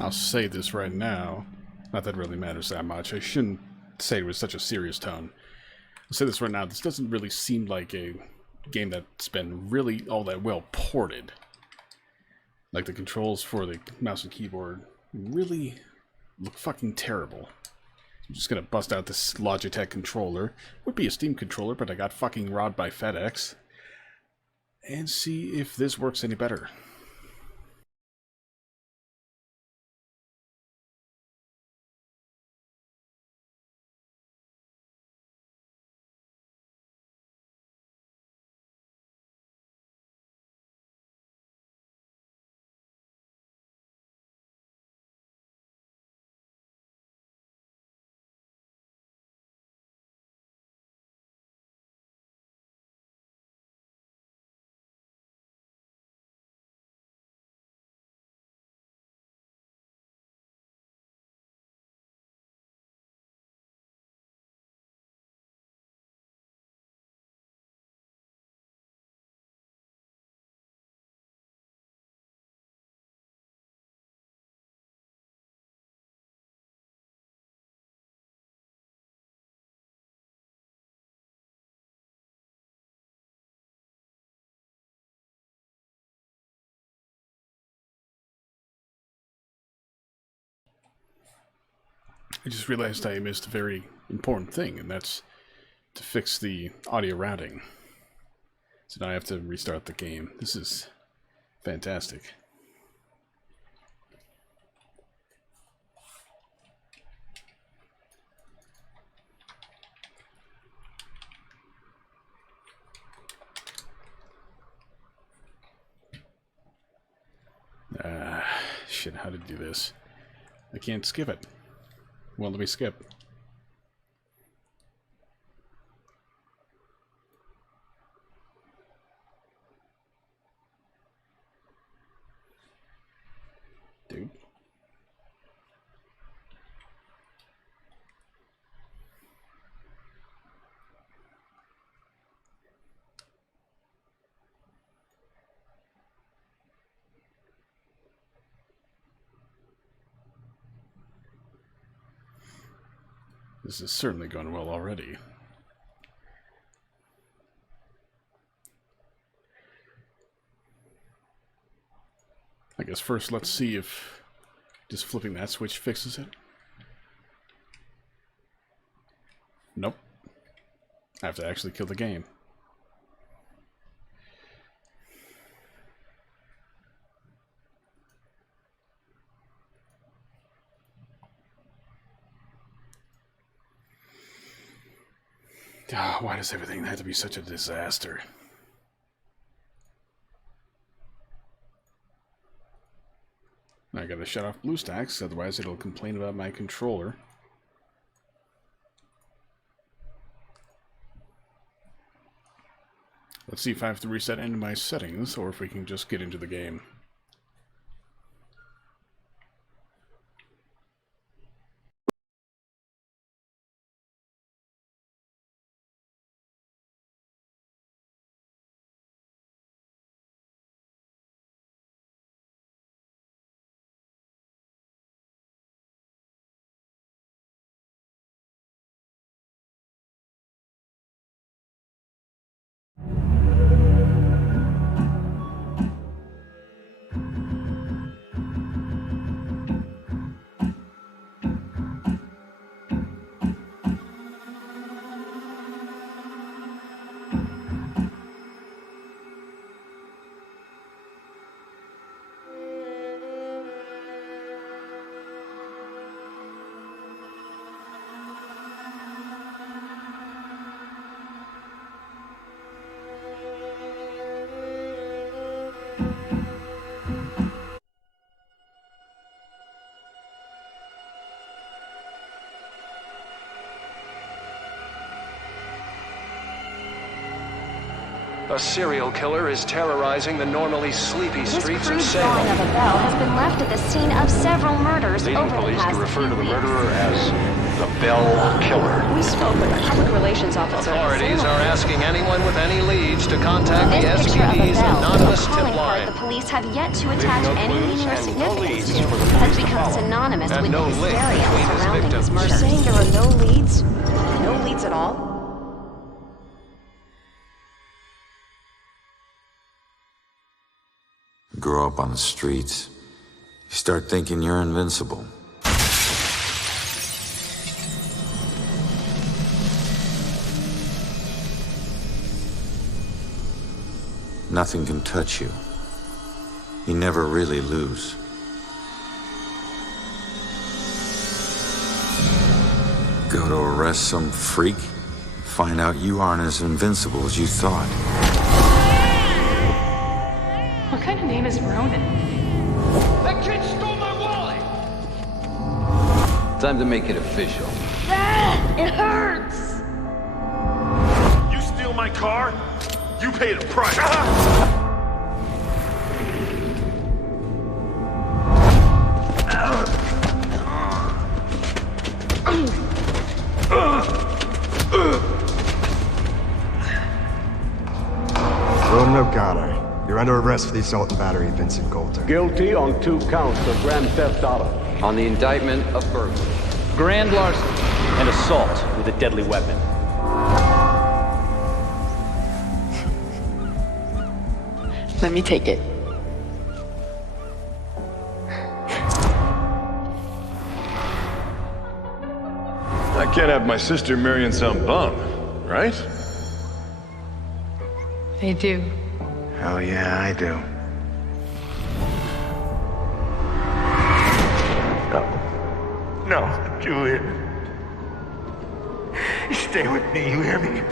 I'll say this right now. Not that it really matters that much. I shouldn't say it with such a serious tone. I'll say this right now. This doesn't really seem like a game that's been really all that well ported. Like, the controls for the mouse and keyboard really look fucking terrible. I'm just gonna bust out this Logitech controller. Would be a Steam controller, but I got fucking robbed by FedEx. And see if this works any better. I just realized I missed a very important thing, and that's to fix the audio routing. So now I have to restart the game. This is fantastic. Shit, how to do this? I can't skip it. Well, let me skip. Dude. This is certainly going well already. I guess first let's see if just flipping that switch fixes it. Nope. I have to actually kill the game. Why does everything have to be such a disaster? I gotta shut off BlueStacks, otherwise it'll complain about my controller. Let's see if I have to reset any of my settings, or if we can just get into the game. A serial killer is terrorizing the normally sleepy This streets crude of drawing Salem, of a bell has been left at the scene of several murders leading over the police past to refer few to the weeks. murderer as The Bell Killer. We spoke with a public relations officer. Authorities are asking anyone with any leads to contact the This picture of a SPD's bell, anonymous a tip calling card line. the police have yet to attach any meaning or and significance leads to, for the has police to become follow. synonymous And with no the link hysteria between his surrounding his victims. murder. You're saying there are no leads? No leads at all? Grow up on the streets. You start thinking you're invincible. Nothing can touch you. You never really lose. Go to arrest some freak, find out you aren't as invincible as you thought. What kind of name is Ronan? That kid stole my wallet! Time to make it official. It hurts! You steal my car, you pay the price. Ronan O'Connor, you're under arrest for the assault and battery of Vincent Coulter. Guilty on 2 counts of grand theft auto. On the indictment of burglary. Grand larceny and assault with a deadly weapon. Let me take it. I can't have my sister marrying some bum, right? They do. Hell yeah, I do. No, Julia. Stay with me, you hear me?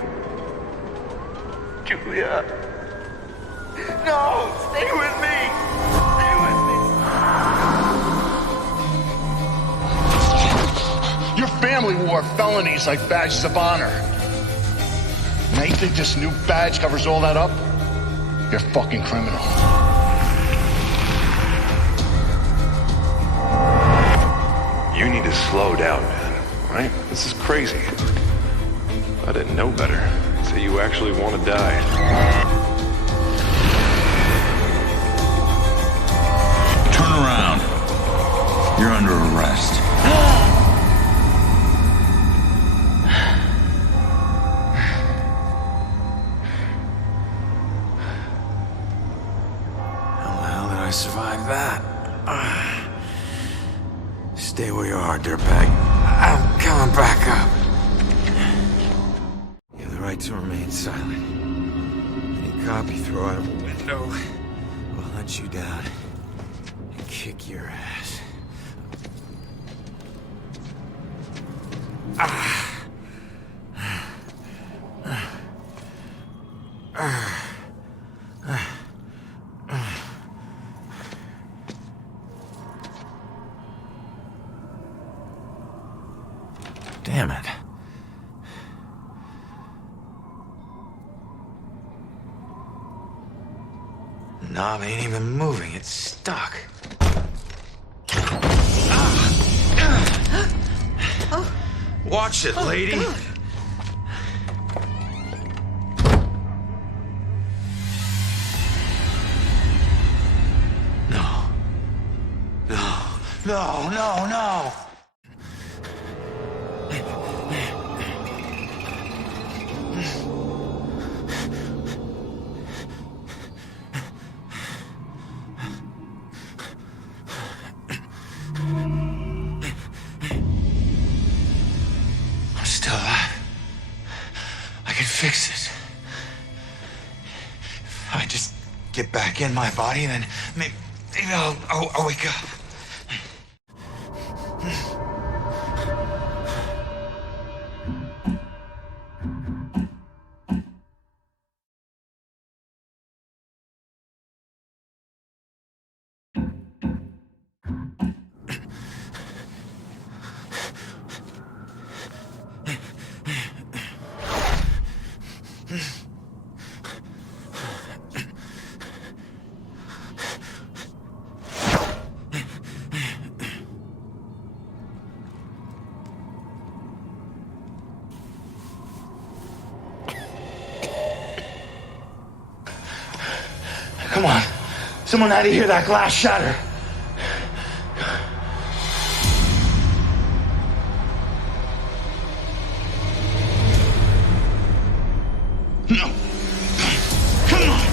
Julia. No, stay with me. Stay with me. Your family wore felonies like badges of honor. Now you think this new badge covers all that up? You're a fucking criminal. You need to slow down, man. Right? This is crazy. I didn't know better. So you actually want to die. Turn around. You're under arrest. How the hell did I survive that? Stay where you are, dirtbag. I'm coming back up. You have the right to remain silent. Any cop you throw out of a window will hunt you down and kick your ass. Damn it. Knob ain't even moving, it's stuck. Watch it, lady. No. No. No, no, no. I'm still alive. I can fix it. If I just get back in my body, then maybe I'll wake up. on. Someone had to hear that glass shatter. No. Come on.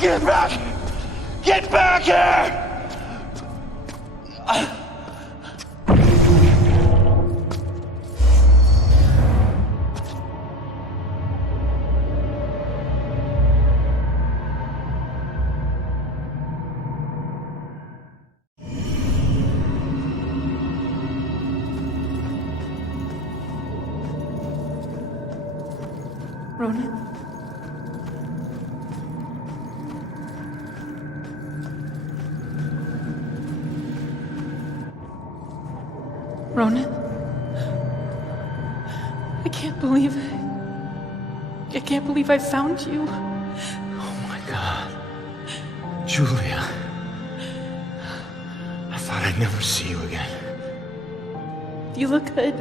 Get back! Get back here! Ronan? Ronan? I can't believe it. I can't believe I found you. Oh my God. Julia. I thought I'd never see you again. You look good.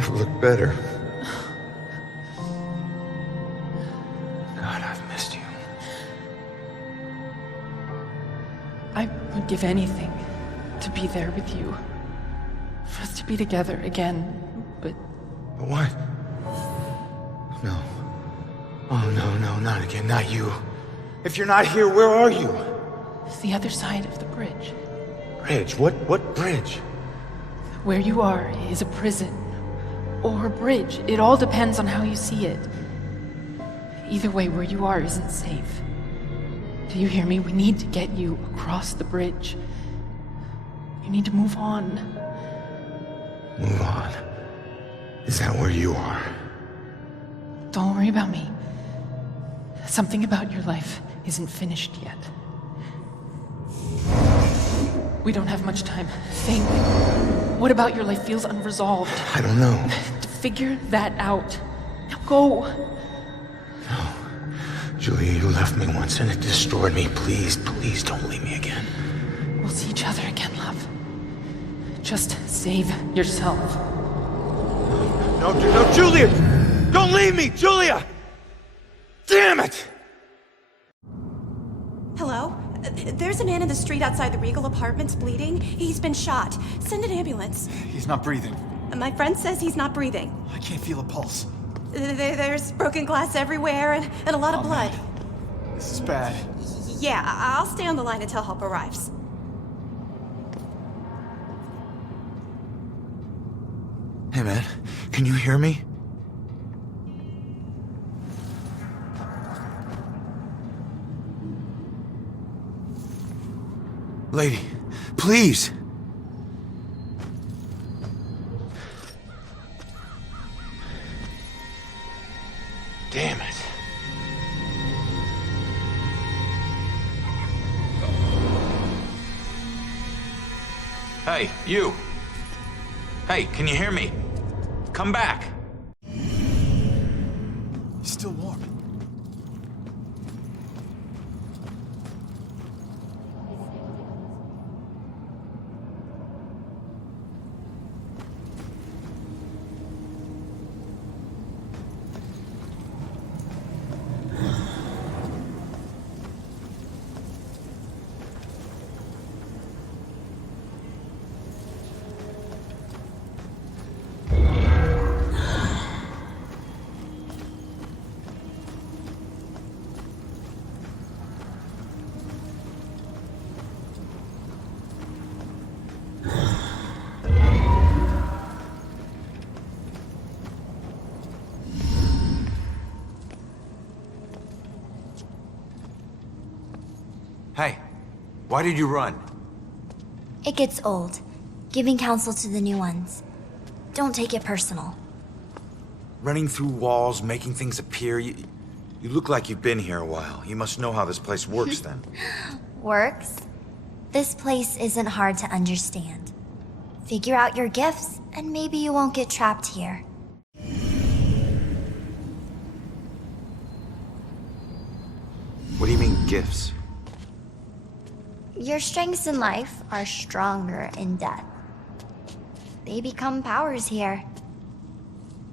You look better. God, I've missed you. I would give anything to be there with you. For us to be together again, but... What? No. Oh, no, not again, not you. If you're not here, where are you? It's the other side of the bridge. Bridge? What bridge? Where you are is a prison. Or a bridge. It all depends on how you see it. Either way, where you are isn't safe. Do you hear me? We need to get you across the bridge. You need to move on. Move on? Is that where you are? Don't worry about me. Something about your life isn't finished yet. We don't have much time. Think. What about your life feels unresolved? I don't know. To figure that out. Now go. No. Julia, you left me once and it destroyed me. Please don't leave me again. We'll see each other again, love. Just save yourself. No, Julia! Don't leave me, Julia! Damn it! Hello? There's a man in the street outside the Regal Apartments bleeding. He's been shot. Send an ambulance. He's not breathing. My friend says he's not breathing. I can't feel a pulse. There's broken glass everywhere and a lot of blood. Man. This is bad. Yeah, I'll stay on the line until help arrives. Hey, man, can you hear me? Lady, please! Damn it. Hey, you! Hey, can you hear me? Come back! He's still warm. Hey, why did you run? It gets old, giving counsel to the new ones. Don't take it personal. Running through walls, making things appear. You look like you've been here a while. You must know how this place works then. Works? This place isn't hard to understand. Figure out your gifts, and maybe you won't get trapped here. What do you mean, gifts? Your strengths in life are stronger in death. They become powers here.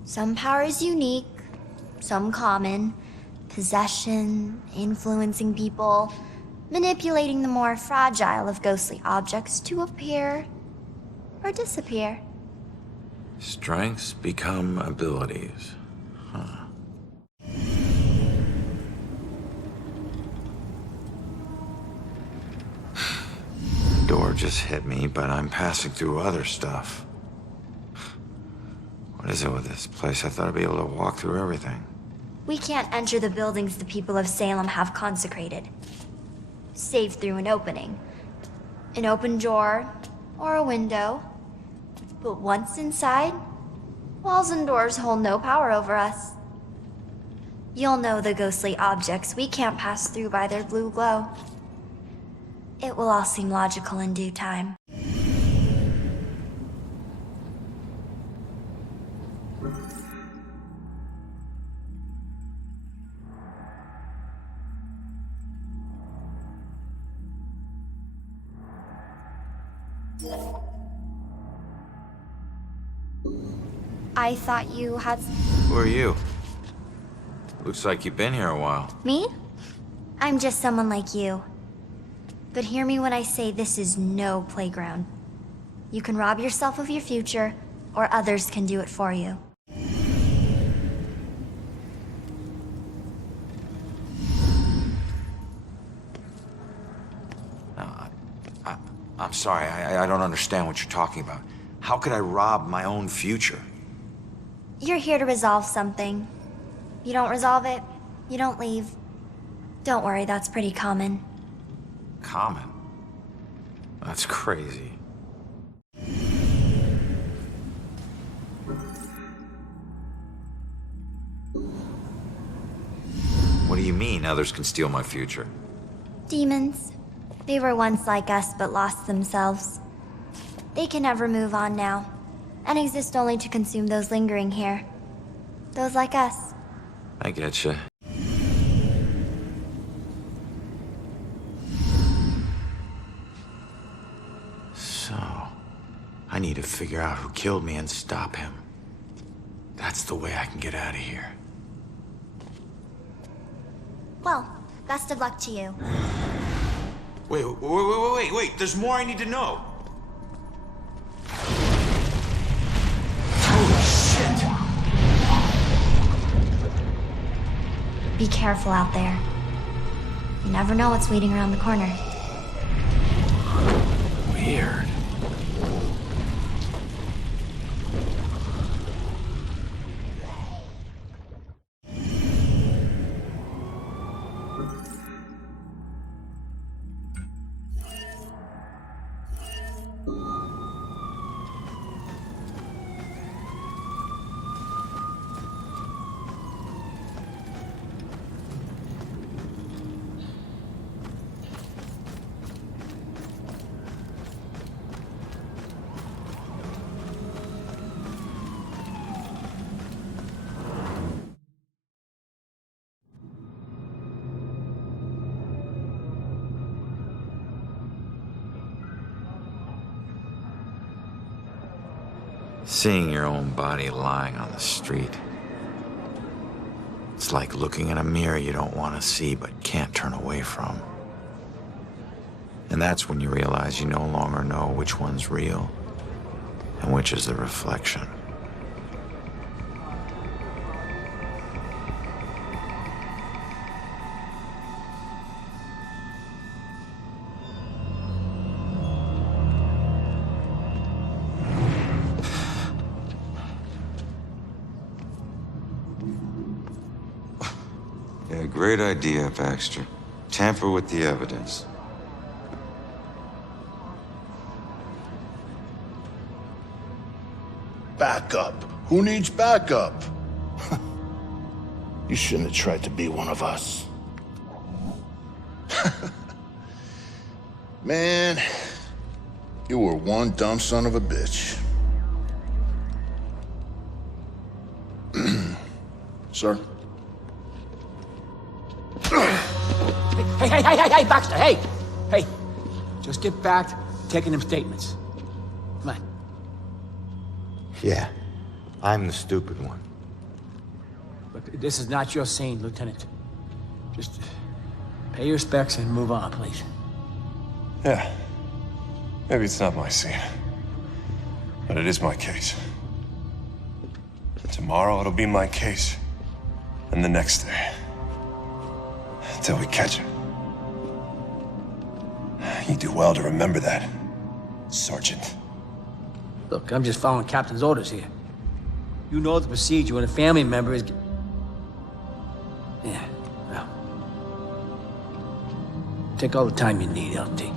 Some powers unique, some common. Possession, influencing people, manipulating the more fragile of ghostly objects to appear or disappear. Strengths become abilities. Huh. Door just hit me, but I'm passing through other stuff. What is it with this place? I thought I'd be able to walk through everything. We can't enter the buildings the people of Salem have consecrated, save through an opening. An open door or a window. But once inside, walls and doors hold no power over us. You'll know the ghostly objects we can't pass through by their blue glow. It will all seem logical in due time. I thought you had... Who are you? Looks like you've been here a while. Me? I'm just someone like you. But hear me when I say this is no playground. You can rob yourself of your future, or others can do it for you. I'm sorry, I don't understand what you're talking about. How could I rob my own future? You're here to resolve something. You don't resolve it, you don't leave. Don't worry, that's pretty common. Common? That's crazy. What do you mean others can steal my future? Demons. They were once like us but lost themselves. They can never move on now, and exist only to consume those lingering here. Those like us. I getcha. So, I need to figure out who killed me and stop him. That's the way I can get out of here. Well, best of luck to you. Wait, there's more I need to know. Be careful out there. You never know what's waiting around the corner. Weird. Seeing your own body lying on the street. It's like looking in a mirror you don't want to see but can't turn away from. And that's when you realize you no longer know which one's real and which is the reflection. Yeah, great idea, Baxter. Tamper with the evidence. Backup. Who needs backup? You shouldn't have tried to be one of us. Man, you were one dumb son of a bitch. Sir? Hey, Baxter, hey! Hey, just get back to taking them statements. Come on. Yeah, I'm the stupid one. Look, this is not your scene, Lieutenant. Just pay your respects and move on, please. Yeah. Maybe it's not my scene. But it is my case. Tomorrow it'll be my case. And the next day. Until we catch him. You do well to remember that, Sergeant. Look, I'm just following Captain's orders here. You know the procedure when a family member is... Yeah, well... Take all the time you need, LT.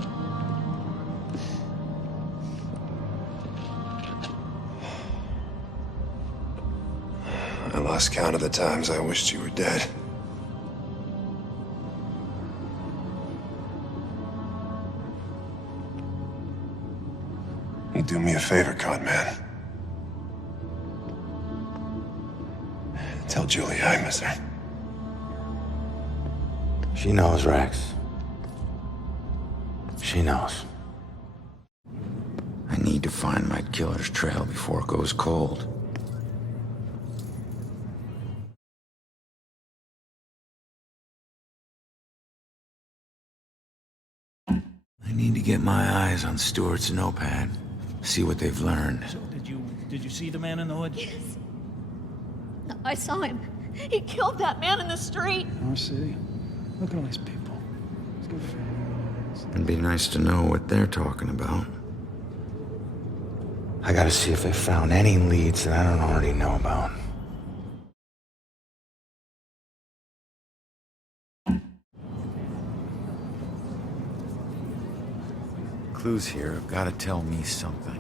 I lost count of the times I wished you were dead. You do me a favor, con man. Tell Julie I miss her. She knows, Rex. She knows. I need to find my killer's trail before it goes cold. I need to get my eyes on Stewart's notepad. See what they've learned. So did you see the man in the hood? Yes. I saw him. He killed that man in the street. I see. Look at all these people. It'd be nice to know what they're talking about. I gotta see if they found any leads that I don't already know about. Clues here have gotta tell me something.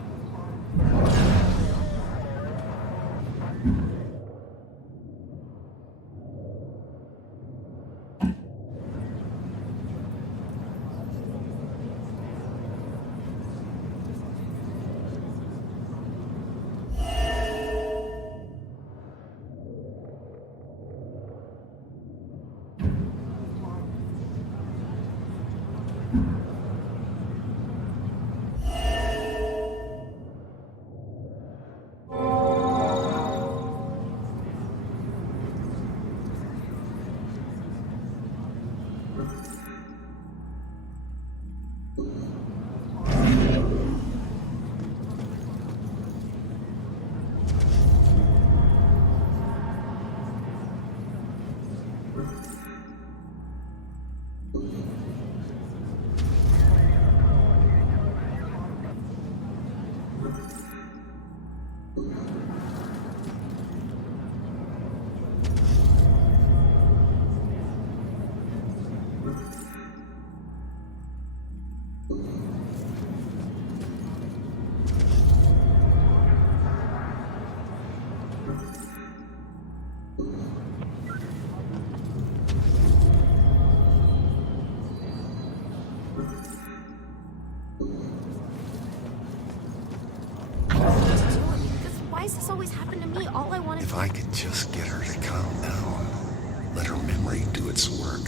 Why does this always happen to me? All I want is... If I could just get her to calm down, let her memory do its work.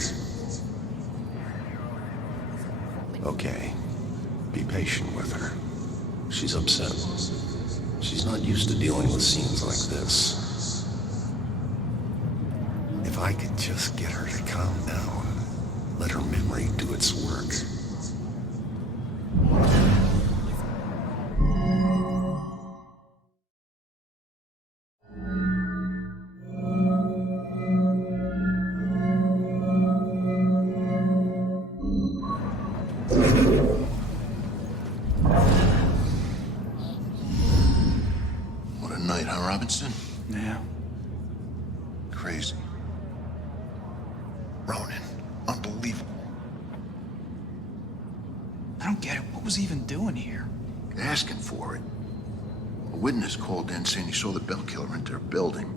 Okay, be patient with her. She's upset. She's not used to dealing with scenes like this. If I could just get her to calm down, let her memory do its work. What a night, huh, Robinson? Yeah. Crazy. Ronan, unbelievable. I don't get it. What was he even doing here? Asking for it. A witness called in saying he saw the Bell Killer enter a building.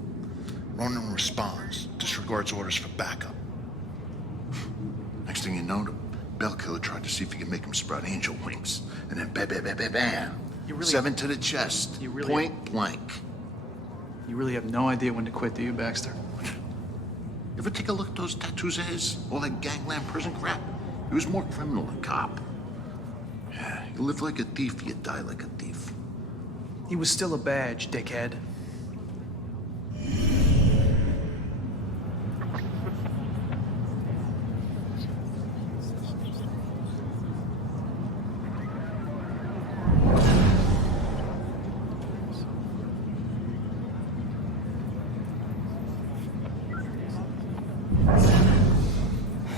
Ronan responds, disregards orders for backup. Next thing you know, the Bell Killer tried to see if he could make him sprout angel wings. And then bam, bam, bam, bam, bam. Really, 7 to the chest. Point blank. You really have no idea when to quit, do you, Baxter? You ever take a look at those tattoos of his? All that gangland prison crap? He was more criminal than cop. Yeah, you live like a thief, you die like a thief. He was still a badge, dickhead.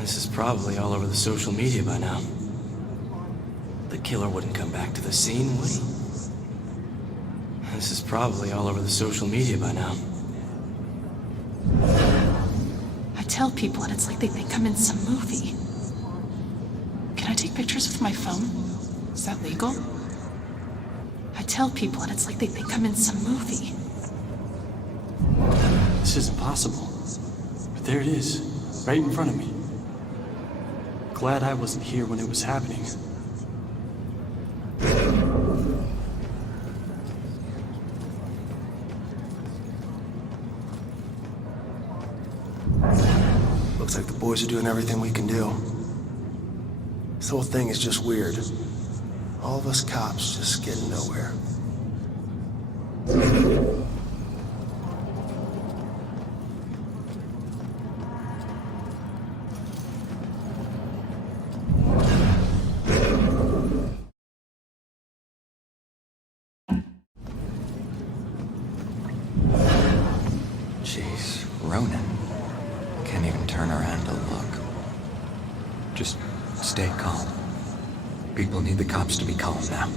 This is probably all over the social media by now. The killer wouldn't come back to the scene, would he? This is probably all over the social media by now. I tell people and it's like they think I'm in some movie. Can I take pictures with my phone? Is that legal? I tell people and it's like they think I'm in some movie. This isn't possible. But there it is, right in front of me. Glad I wasn't here when it was happening. Looks like the boys are doing everything we can do. This whole thing is just weird. All of us cops just getting nowhere. Jeez, Ronan. Can't even turn around to look. Just stay calm. People need the cops to be calm now.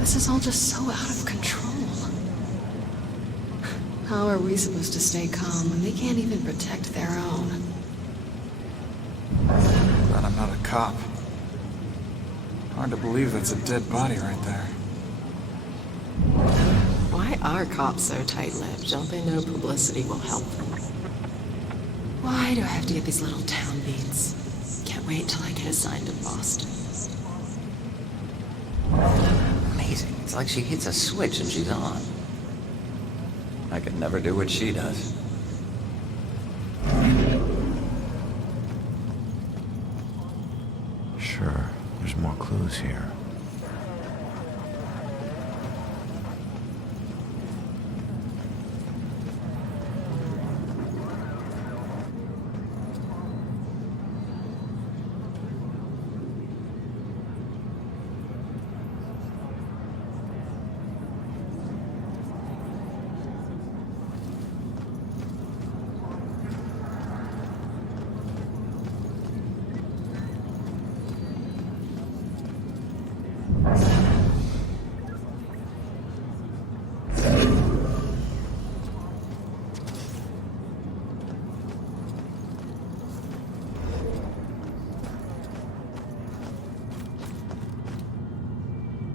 This is all just so out of control. How are we supposed to stay calm when they can't even protect their own? Glad I'm not a cop. Hard to believe that's a dead body right there. Why are cops so tight-lipped? Don't they know publicity will help them? Why do I have to get these little town beats? Can't wait till I get assigned to Boston. Amazing. It's like she hits a switch and she's on. I could never do what she does. Sure, there's more clues here.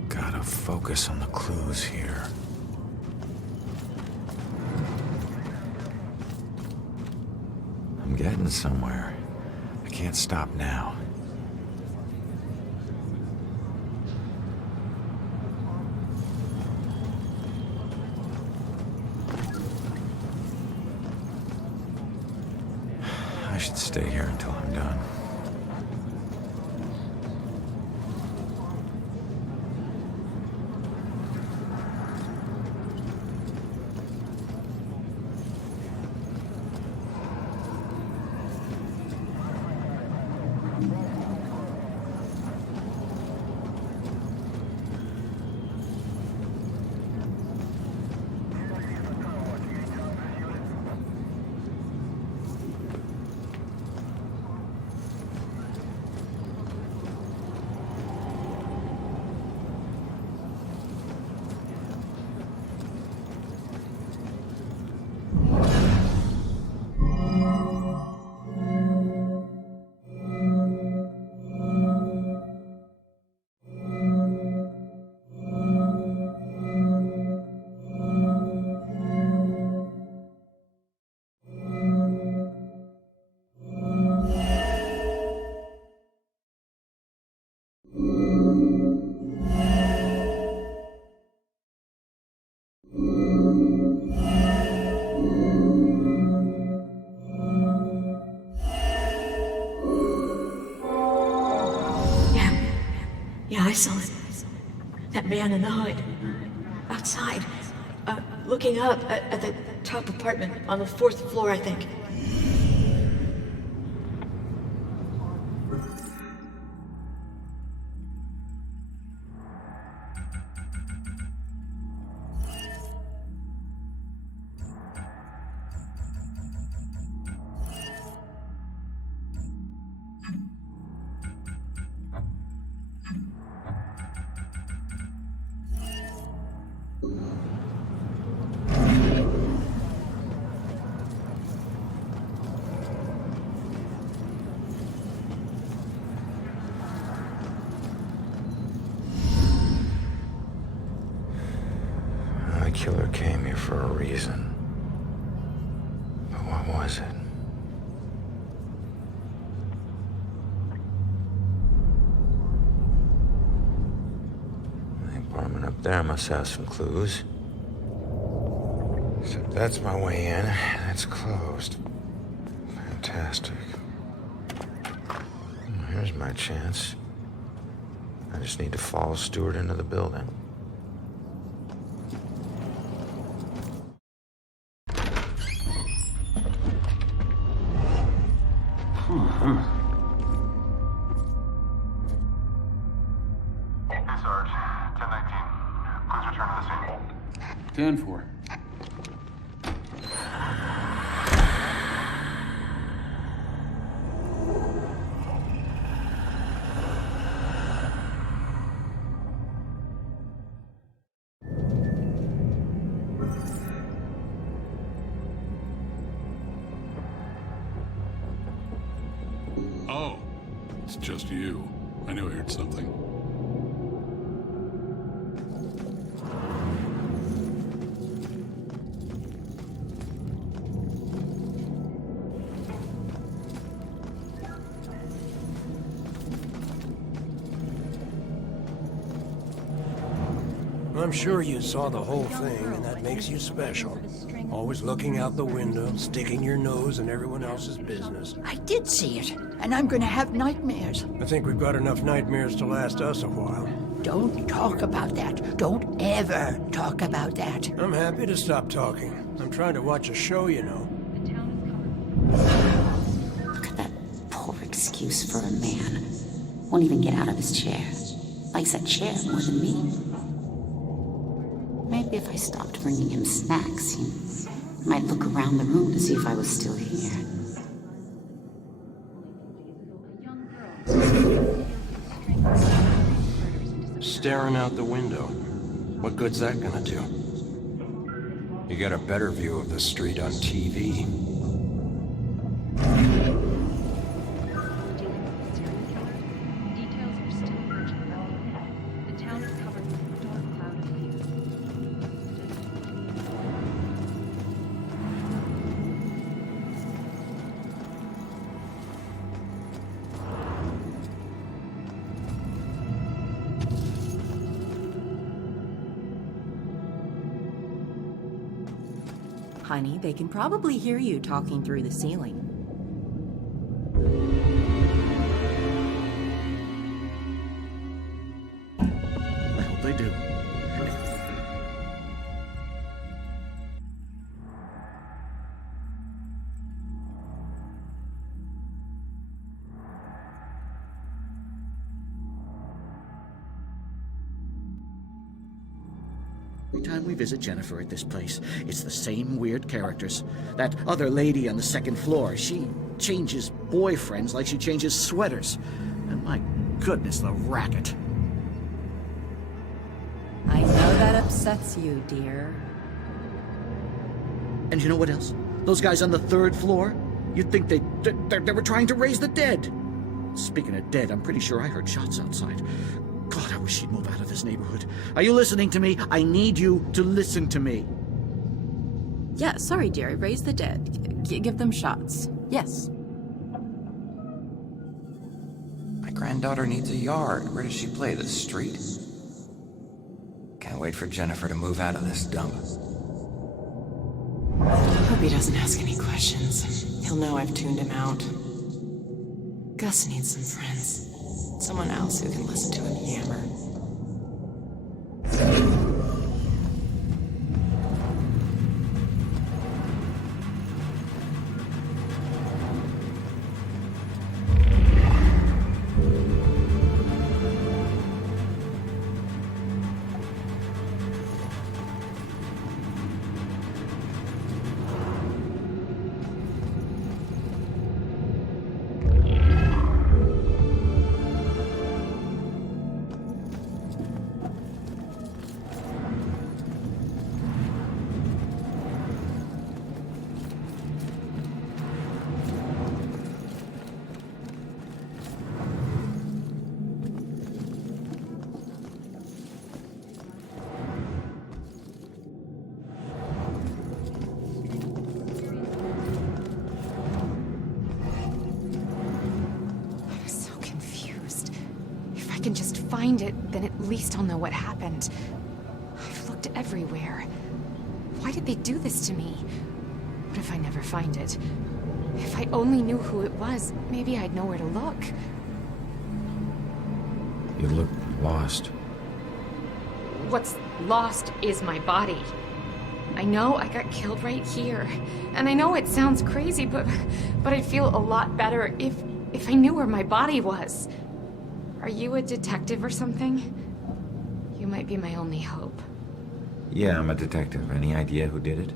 Gotta focus on the clues here. I'm getting somewhere. I can't stop now. I should stay here until I'm done. I saw him. That man in the hood. Outside. Looking up at the top apartment on the 4th floor, I think. The killer came here for a reason. But what was it? The apartment up there must have some clues. Except that's my way in. That's closed. Fantastic. Here's my chance. I just need to follow Stewart into the building. Hey, Sarge. 1019. Please return to the scene. 10-4. Oh, it's just you. I knew I heard something. I'm sure you saw the whole thing, and that makes you special. Always looking out the window, sticking your nose in everyone else's business. I did see it, and I'm gonna have nightmares. I think we've got enough nightmares to last us a while. Don't talk about that. Don't ever talk about that. I'm happy to stop talking. I'm trying to watch a show, you know. Look at that poor excuse for a man. Won't even get out of his chair. Likes that chair more than me. Maybe if I stopped bringing him snacks, he might look around the room to see if I was still here. Staring out the window. What good's that gonna do? You get a better view of the street on TV. Honey, they can probably hear you talking through the ceiling. I hope they do. Every time we visit Jennifer at this place, it's the same weird characters. That other lady on the 2nd floor, she changes boyfriends like she changes sweaters. And my goodness, the racket. I know that upsets you, dear. And you know what else? Those guys on the 3rd floor? You'd think they were trying to raise the dead. Speaking of dead, I'm pretty sure I heard shots outside. God, I wish she'd move out of this neighborhood. Are you listening to me? I need you to listen to me. Yeah, sorry, Jerry. Raise the dead. Give them shots. Yes. My granddaughter needs a yard. Where does she play? The street? Can't wait for Jennifer to move out of this dump. Hope he doesn't ask any questions. He'll know I've tuned him out. Gus needs some friends. Someone else who can listen to him yammer. I can just find it, then at least I'll know what happened. I've looked everywhere. Why did they do this to me? What if I never find it? If I only knew who it was, maybe I'd know where to look. You look lost. What's lost is my body. I know I got killed right here. And I know it sounds crazy, but I'd feel a lot better if I knew where my body was. Are you a detective or something? You might be my only hope. Yeah, I'm a detective. Any idea who did it?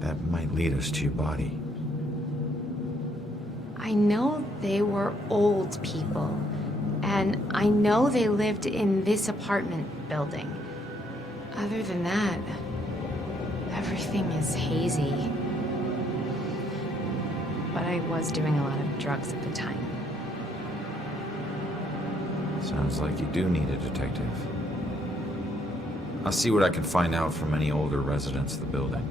That might lead us to your body. I know they were old people. And I know they lived in this apartment building. Other than that, everything is hazy. But I was doing a lot of drugs at the time. Sounds like you do need a detective. I'll see what I can find out from any older residents of the building.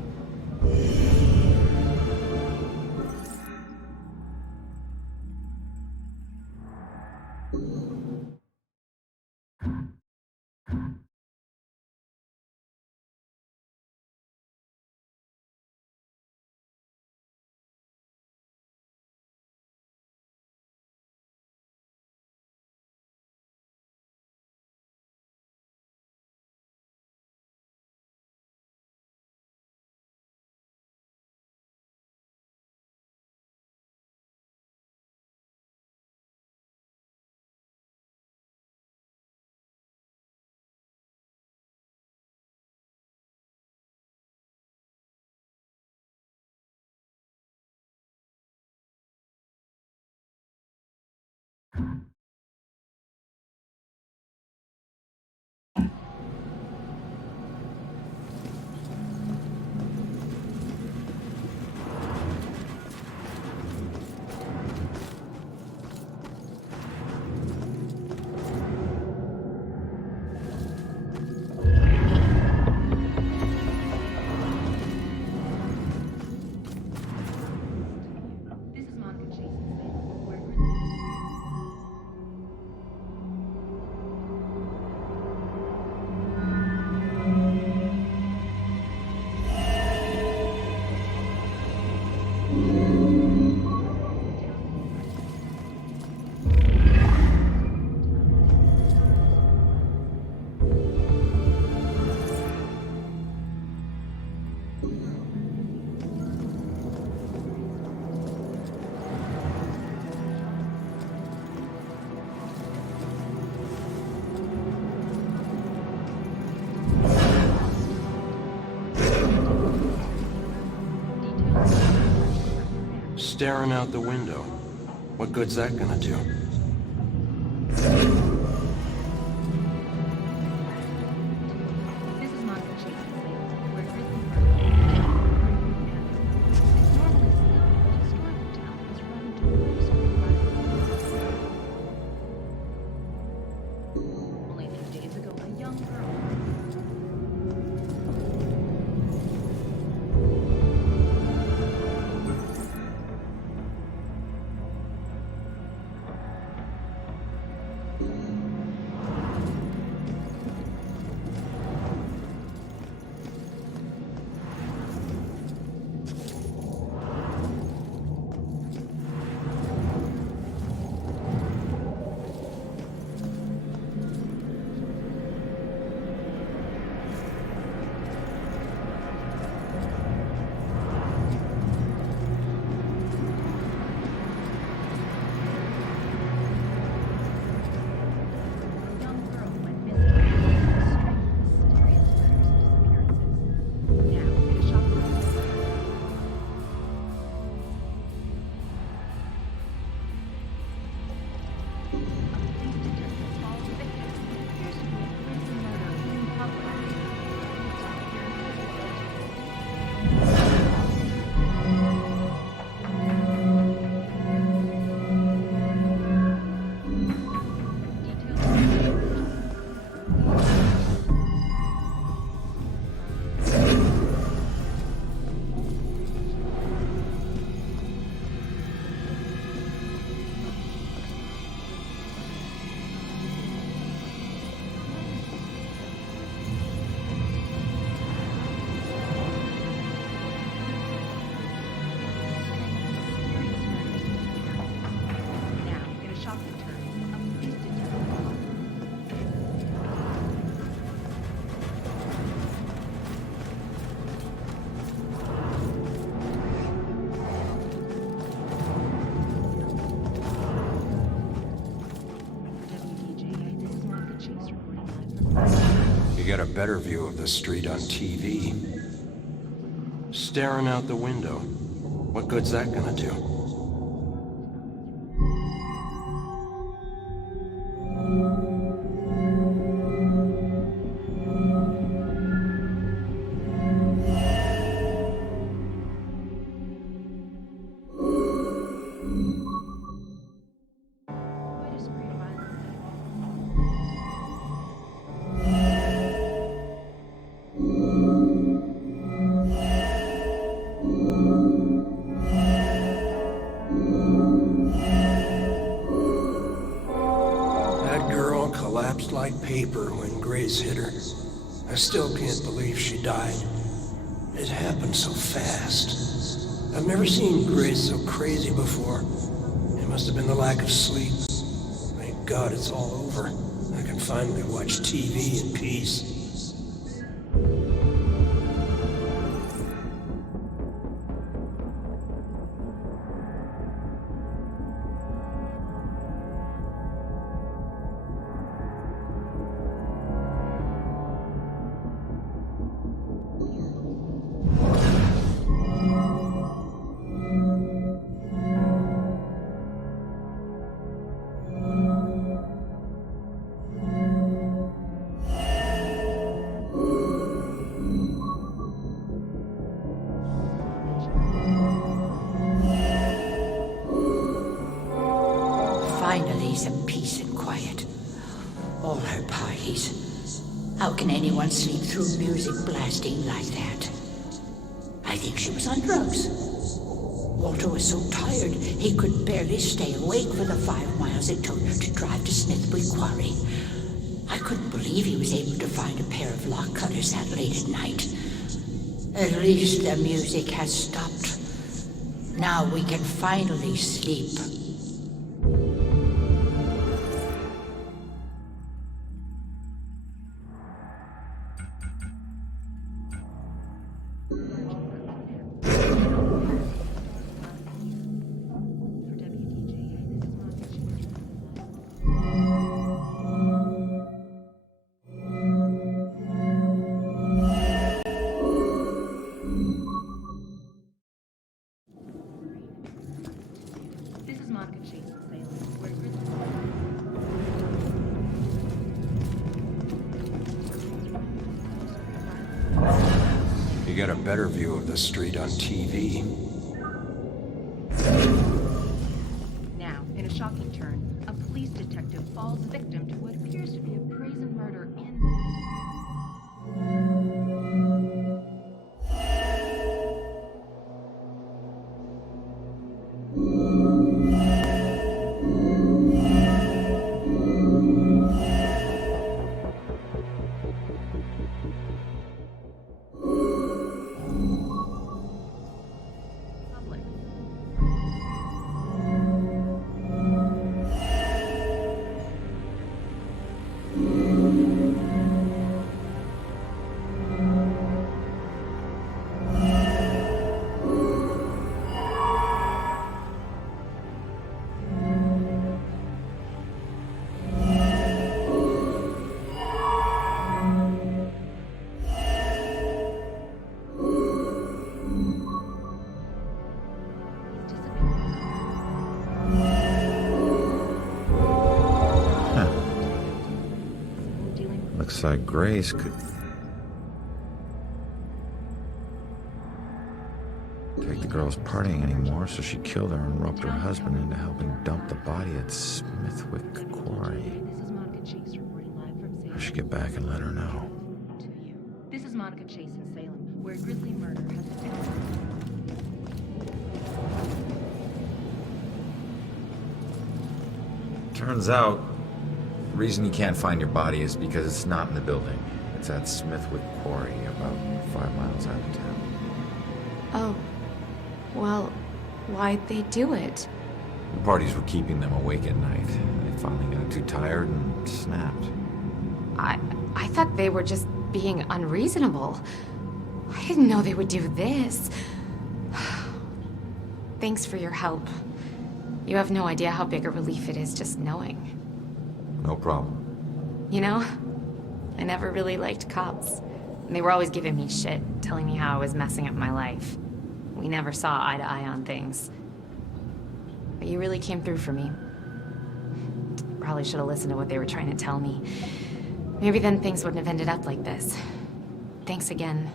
Staring out the window. What good's that gonna do? get a better view of the street on TV. Staring out the window. What good's that gonna do? Like paper when Grace hit her. I still can't believe she died. It happened so fast. I've never seen Grace so crazy before. It must have been the lack of sleep. Thank God it's all over. I can finally watch TV in peace. Finally, some peace and quiet. All her parties. How can anyone sleep through music blasting like that? I think she was on drugs. Walter was so tired, he could barely stay awake for the 5 miles it took to drive to Smithwick Quarry. I couldn't believe he was able to find a pair of lock cutters that late at night. At least the music has stopped. Now we can finally sleep. You get a better view of the street on TV. Now, in a shocking turn, a police detective falls victim to what appears to be a brazen murder in... Looks like Grace could take the girl's partying anymore, so she killed her and roped her husband into helping dump the body at Smithwick Quarry. I should get back and let her know. This is Monica Chase in Salem, where a grisly murder has been... Turns out, the reason you can't find your body is because it's not in the building. It's at Smithwick Quarry, about 5 miles out of town. Oh. Well, why'd they do it? The parties were keeping them awake at night. They finally got too tired and snapped. I thought they were just being unreasonable. I didn't know they would do this. Thanks for your help. You have no idea how big a relief it is just knowing. No problem. You know, I never really liked cops. They were always giving me shit, telling me how I was messing up my life. We never saw eye to eye on things. But you really came through for me. Probably should have listened to what they were trying to tell me. Maybe then things wouldn't have ended up like this. Thanks again.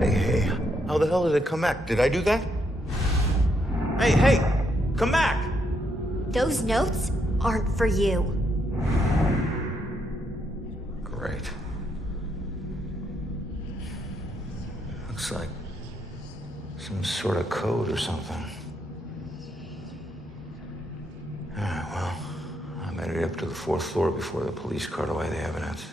Hey, how the hell did it come back? Did I do that? Hey, come back! Those notes aren't for you. Great. Looks like some sort of code or something. Alright, well, I made it up to the 4th floor before the police cart away the evidence.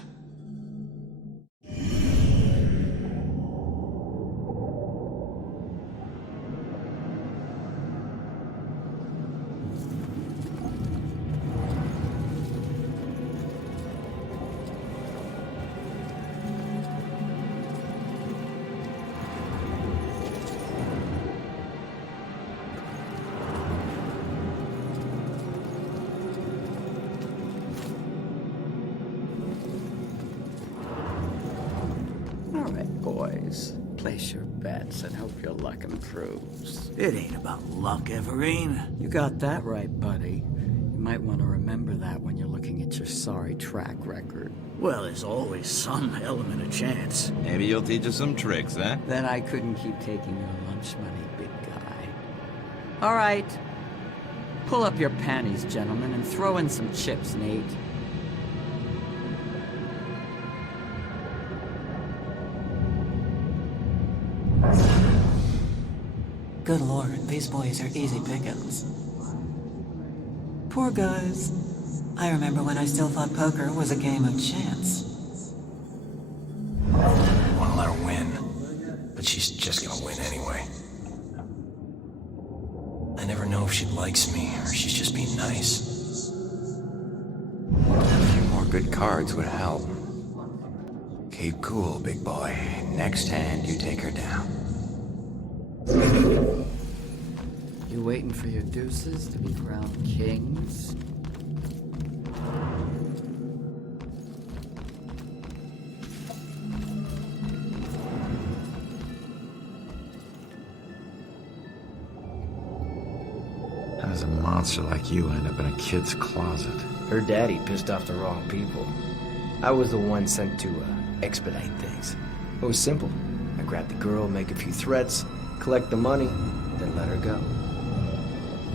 Place your bets and hope your luck improves. It ain't about luck, Everine. You got that right, buddy. You might want to remember that when you're looking at your sorry track record. Well, there's always some element of chance. Maybe you'll teach us some tricks, huh? Then I couldn't keep taking your lunch money, big guy. All right. Pull up your panties, gentlemen, and throw in some chips, Nate. Good lord, these boys are easy pickings. Poor guys. I remember when I still thought poker was a game of chance. I want to let her win, but she's just gonna win anyway. I never know if she likes me or she's just being nice. A few more good cards would help. Keep cool, big boy. Next hand, you take her down. You waiting for your deuces to be crowned kings? How does a monster like you end up in a kid's closet? Her daddy pissed off the wrong people. I was the one sent to expedite things. It was simple. I grabbed the girl, make a few threats, collect the money, then let her go.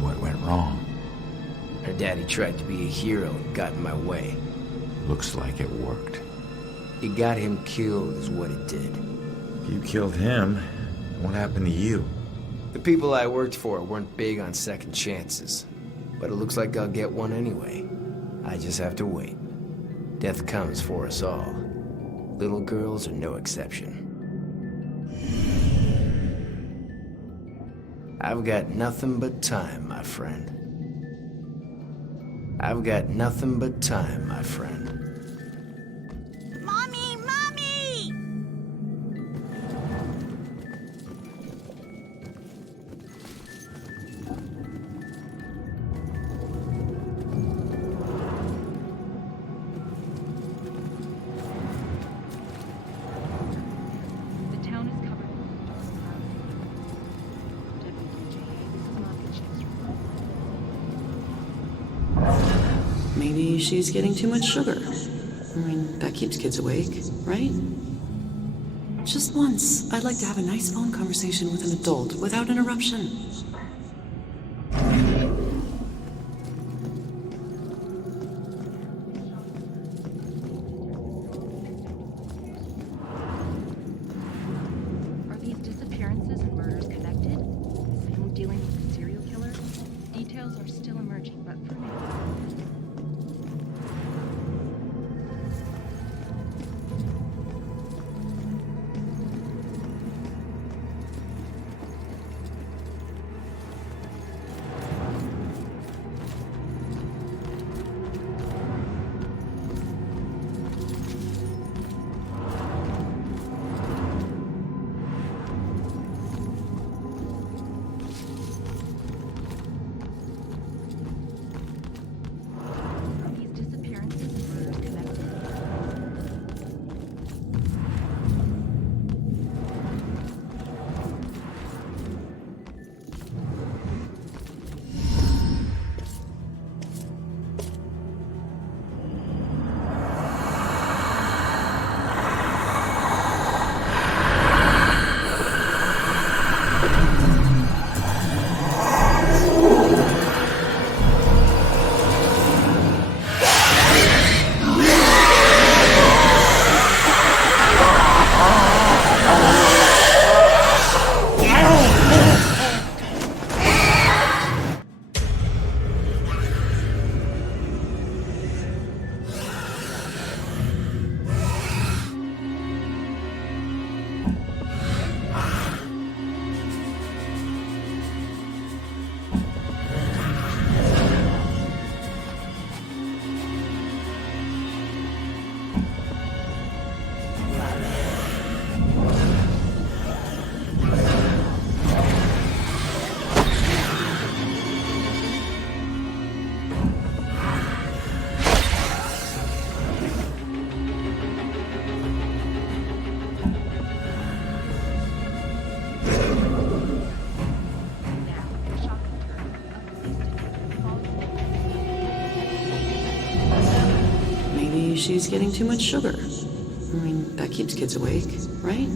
What went wrong? Her daddy tried to be a hero and got in my way. Looks like it worked. It got him killed is what it did. You killed him. What happened to you? The people I worked for weren't big on second chances. But it looks like I'll get one anyway. I just have to wait. Death comes for us all. Little girls are no exception. I've got nothing but time, my friend. I've got nothing but time, my friend. Mommy! Mommy! The town is covered with dark clouds. WJA, this is Market Chester. Maybe she's getting too much sugar. I mean, that keeps kids awake, right? Just once, I'd like to have a nice phone conversation with an adult without interruption. Are these disappearances and murders connected? Is someone dealing with a serial killer? Details are still emerging, but for now. Maybe she's getting too much sugar. I mean, that keeps kids awake, right?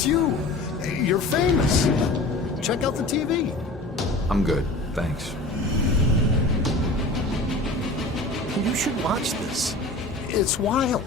It's you. You're famous. Check out the TV. I'm good, thanks. You should watch this. It's wild.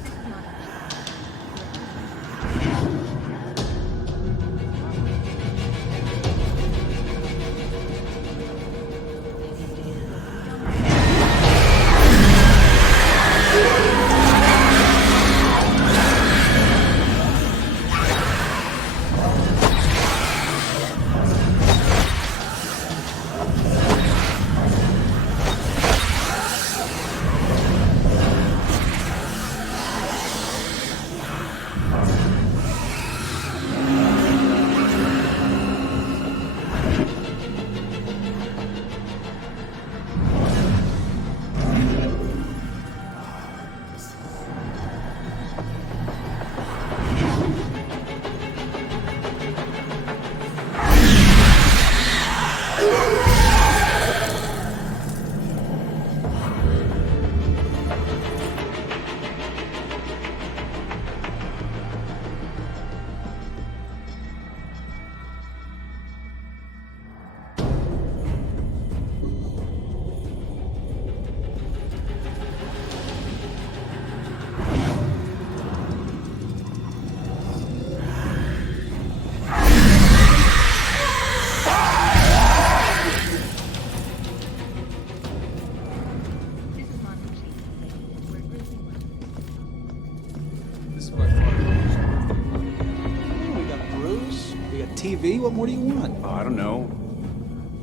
TV? What more do you want? Oh, I don't know.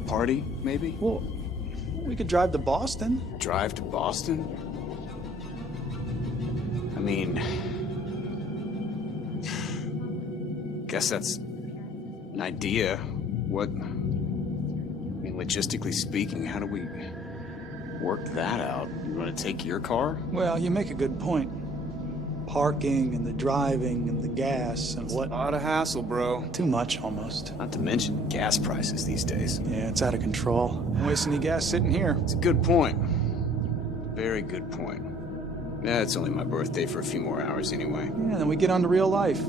Party, maybe? Well, we could drive to Boston. Drive to Boston? I mean... guess that's an idea. What... I mean, logistically speaking, how do we work that out? You want to take your car? Well, you make a good point. Parking and the driving and the gas and what... A lot of hassle, bro. Too much, almost. Not to mention gas prices these days. Yeah, it's out of control. Don't waste any gas sitting here. It's a good point. Very good point. Yeah, it's only my birthday for a few more hours anyway. Yeah, then we get on to real life.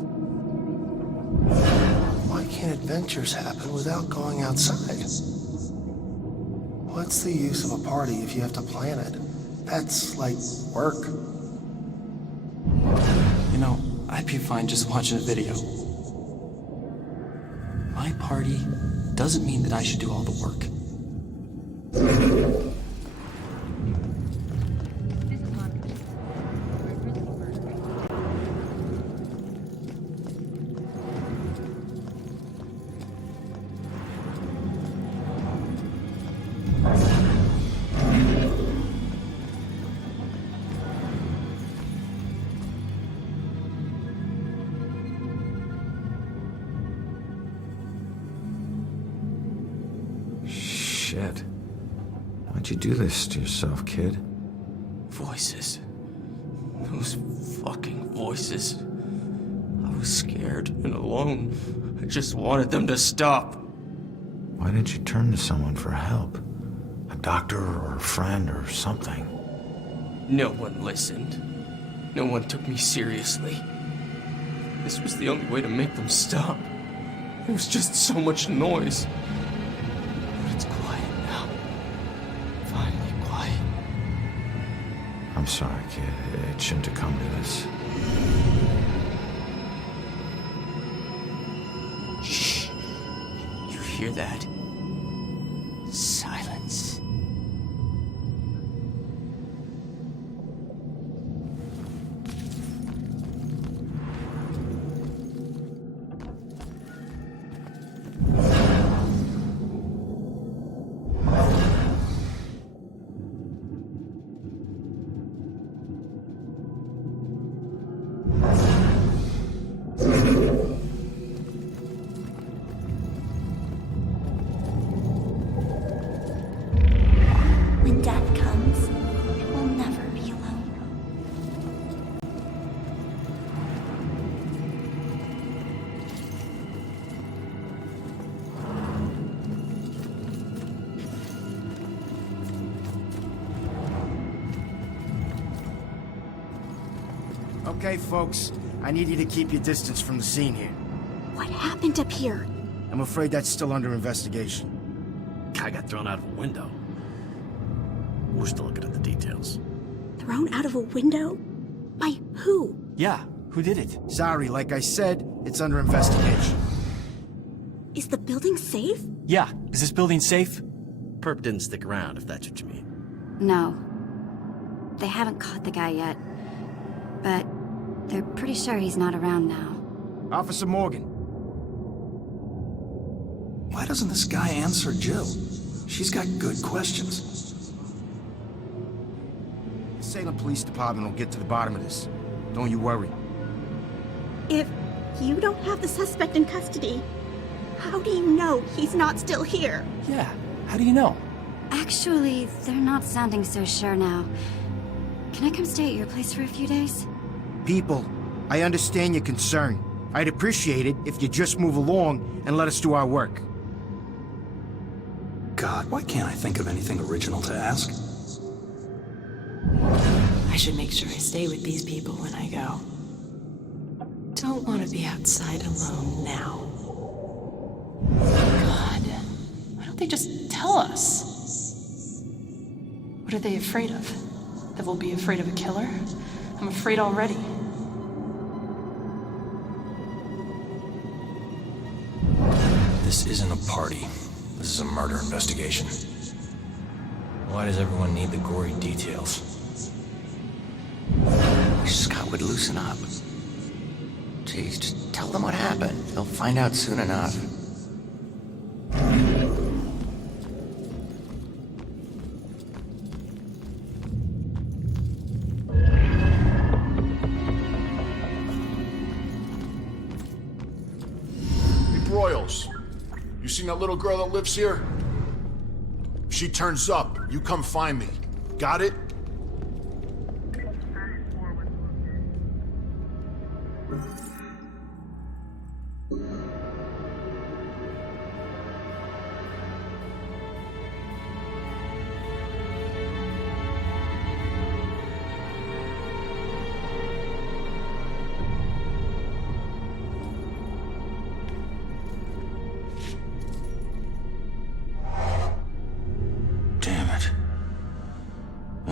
Why can't adventures happen without going outside? What's the use of a party if you have to plan it? That's like work. You know, I'd be fine just watching a video. My party doesn't mean that I should do all the work. Shit. Why'd you do this to yourself, kid? Voices. Those fucking voices. I was scared and alone. I just wanted them to stop. Why didn't you turn to someone for help? A doctor or a friend or something? No one listened. No one took me seriously. This was the only way to make them stop. It was just so much noise. But it's quiet now. Finally quiet. I'm sorry, kid. It shouldn't have come to this. Shh. You hear that? Silence. When death comes, it will never be alone. Okay, folks. I need you to keep your distance from the scene here. What happened up here? I'm afraid that's still under investigation. Guy got thrown out of a window. We're still looking at the details. Thrown out of a window? By who? Yeah, who did it? Sorry, like I said, it's under investigation. Is the building safe? Yeah, is this building safe? Perp didn't stick around, if that's what you mean. No. They haven't caught the guy yet. But they're pretty sure he's not around now. Officer Morgan. Why doesn't this guy answer Jill? She's got good questions. The Salem Police Department will get to the bottom of this. Don't you worry. If you don't have the suspect in custody, how do you know he's not still here? Yeah, how do you know? Actually, they're not sounding so sure now. Can I come stay at your place for a few days? People, I understand your concern. I'd appreciate it if you just move along and let us do our work. God, why can't I think of anything original to ask? I should make sure I stay with these people when I go. Don't want to be outside alone now. God, why don't they just tell us? What are they afraid of? That we'll be afraid of a killer? I'm afraid already. This isn't a party. This is a murder investigation. Why does everyone need the gory details? Wish Scott would loosen up. Jeez, just tell them what happened. They'll find out soon enough. Broyles, you seen that little girl that lives here? If she turns up, you come find me. Got it?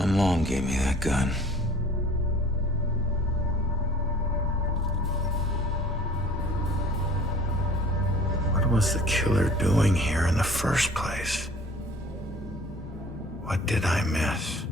Mom gave me that gun. What was the killer doing here in the first place? What did I miss?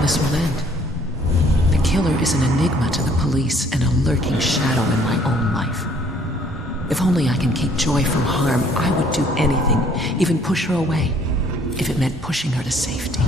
This will end. The killer is an enigma to the police and a lurking shadow in my own life. If only I can keep Joy from harm, I would do anything, even push her away, if it meant pushing her to safety.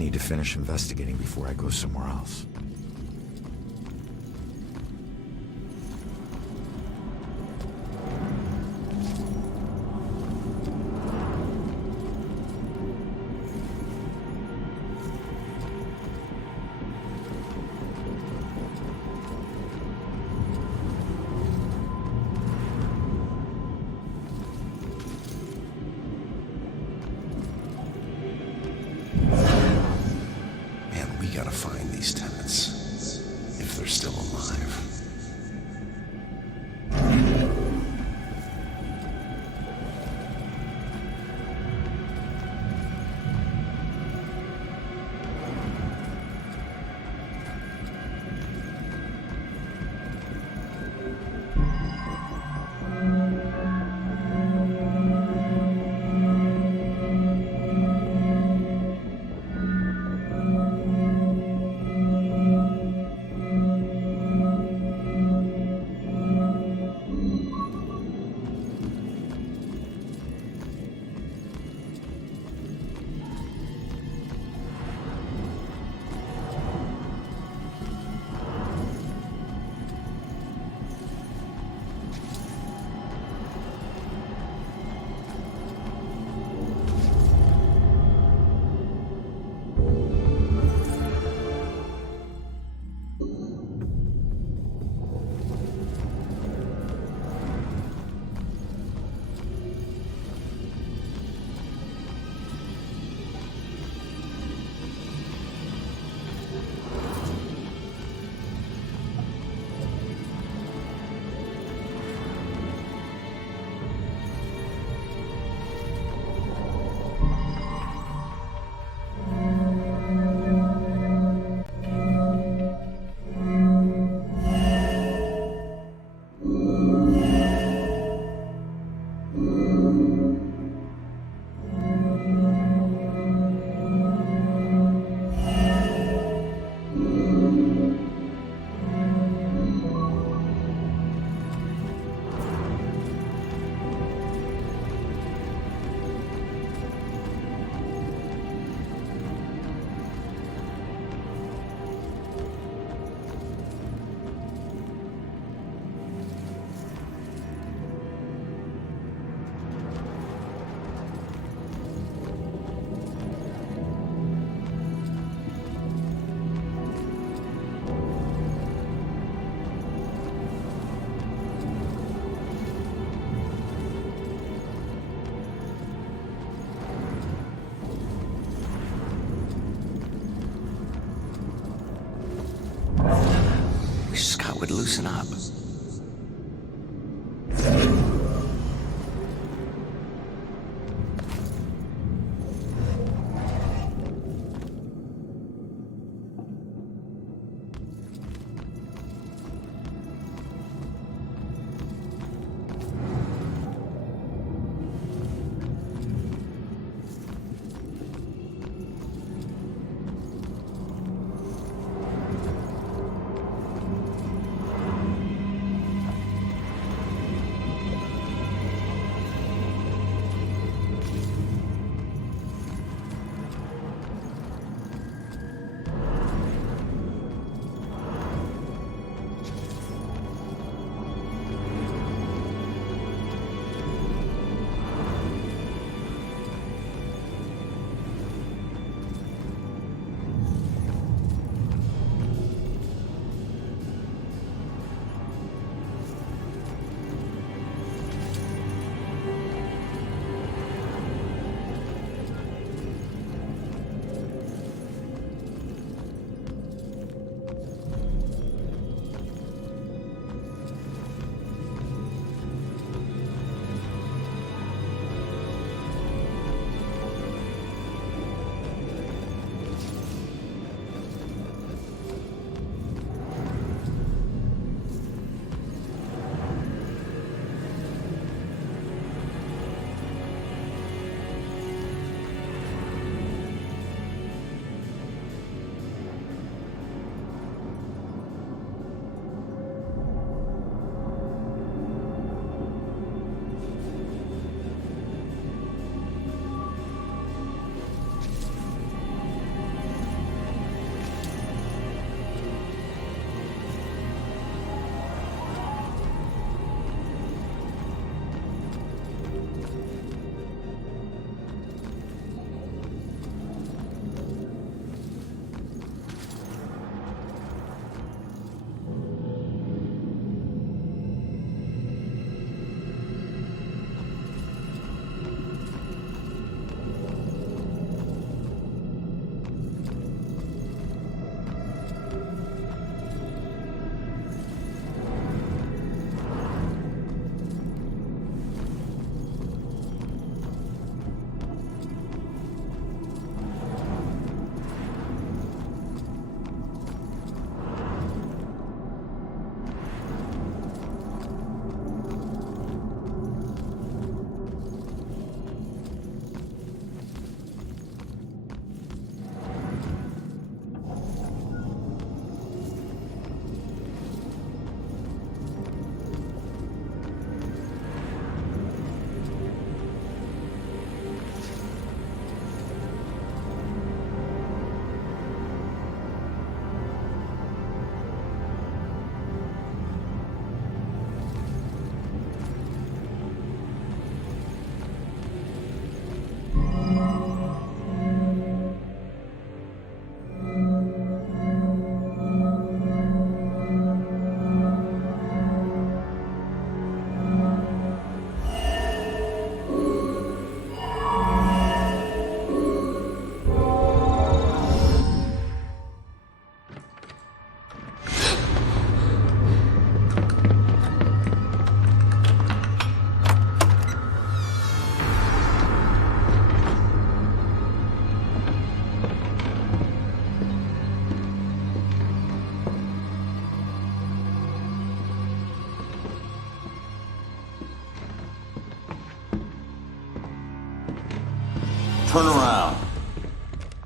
need to finish investigating before I go somewhere else. Gotta find these tenants, if they're still alive. Scott would loosen up.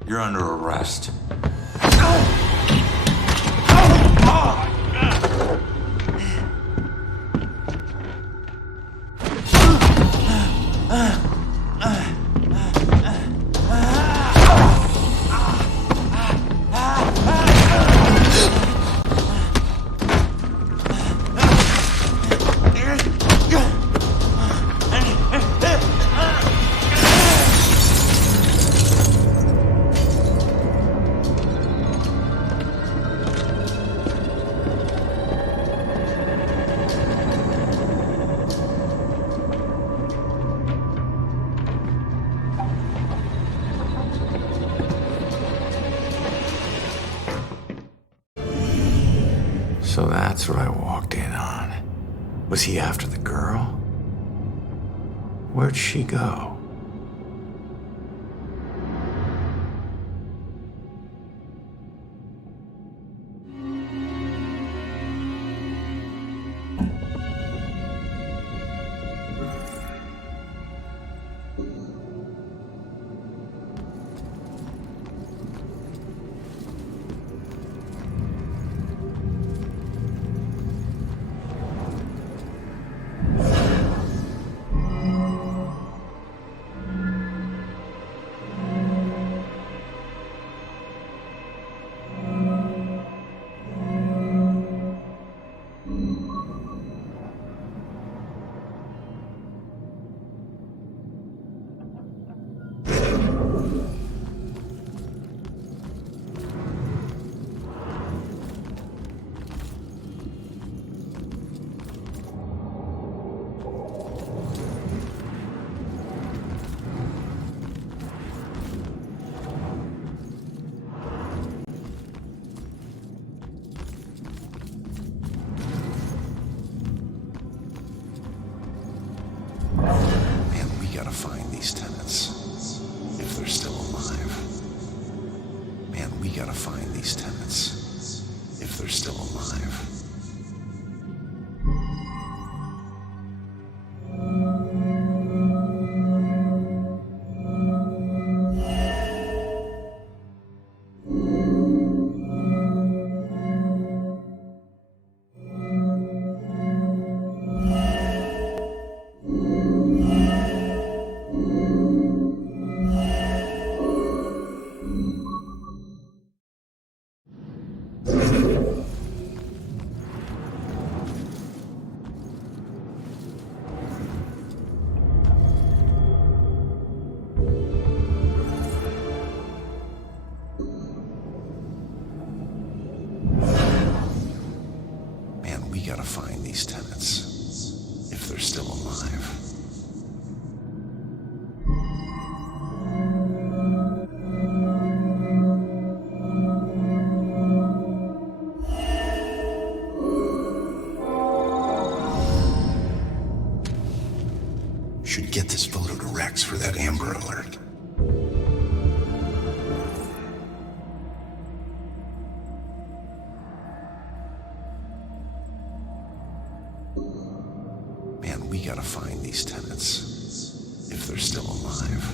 You're under arrest. So that's what I walked in on. Was he after the girl? Where'd she go? Find these tenants, if they're still alive. Man, we gotta find these tenants, if they're still alive. We gotta find these tenants, if they're still alive. Should get this photo to Rex for that Amber Alert. Man, we gotta find these tenants, if they're still alive.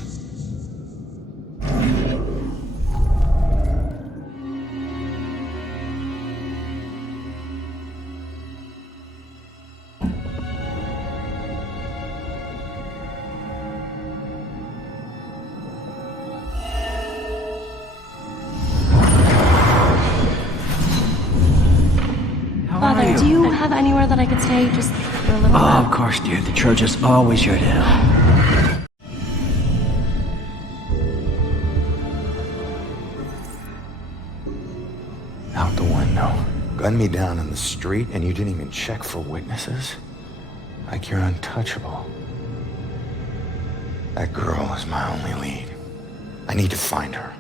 Father, do you have anywhere that I could stay just for a little bit? Oh, of course, dear. The church is always here to help. Out the window. Gunned me down in the street and you didn't even check for witnesses? Like you're untouchable. That girl is my only lead. I need to find her.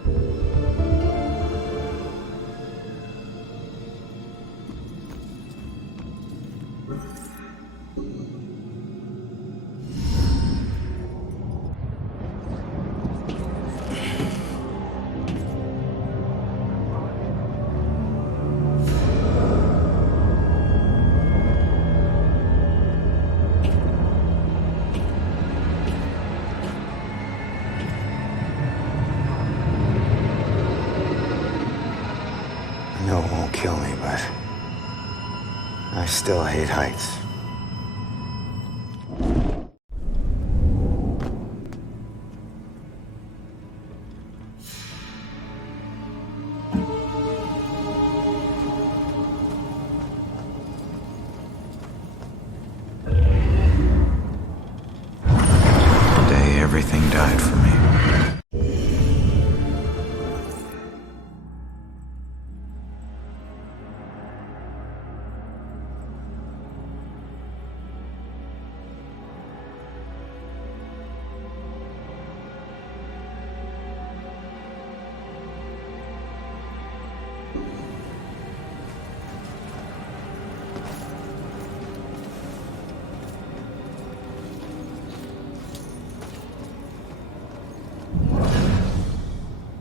kill me, but I still hate heights. The day everything died for me.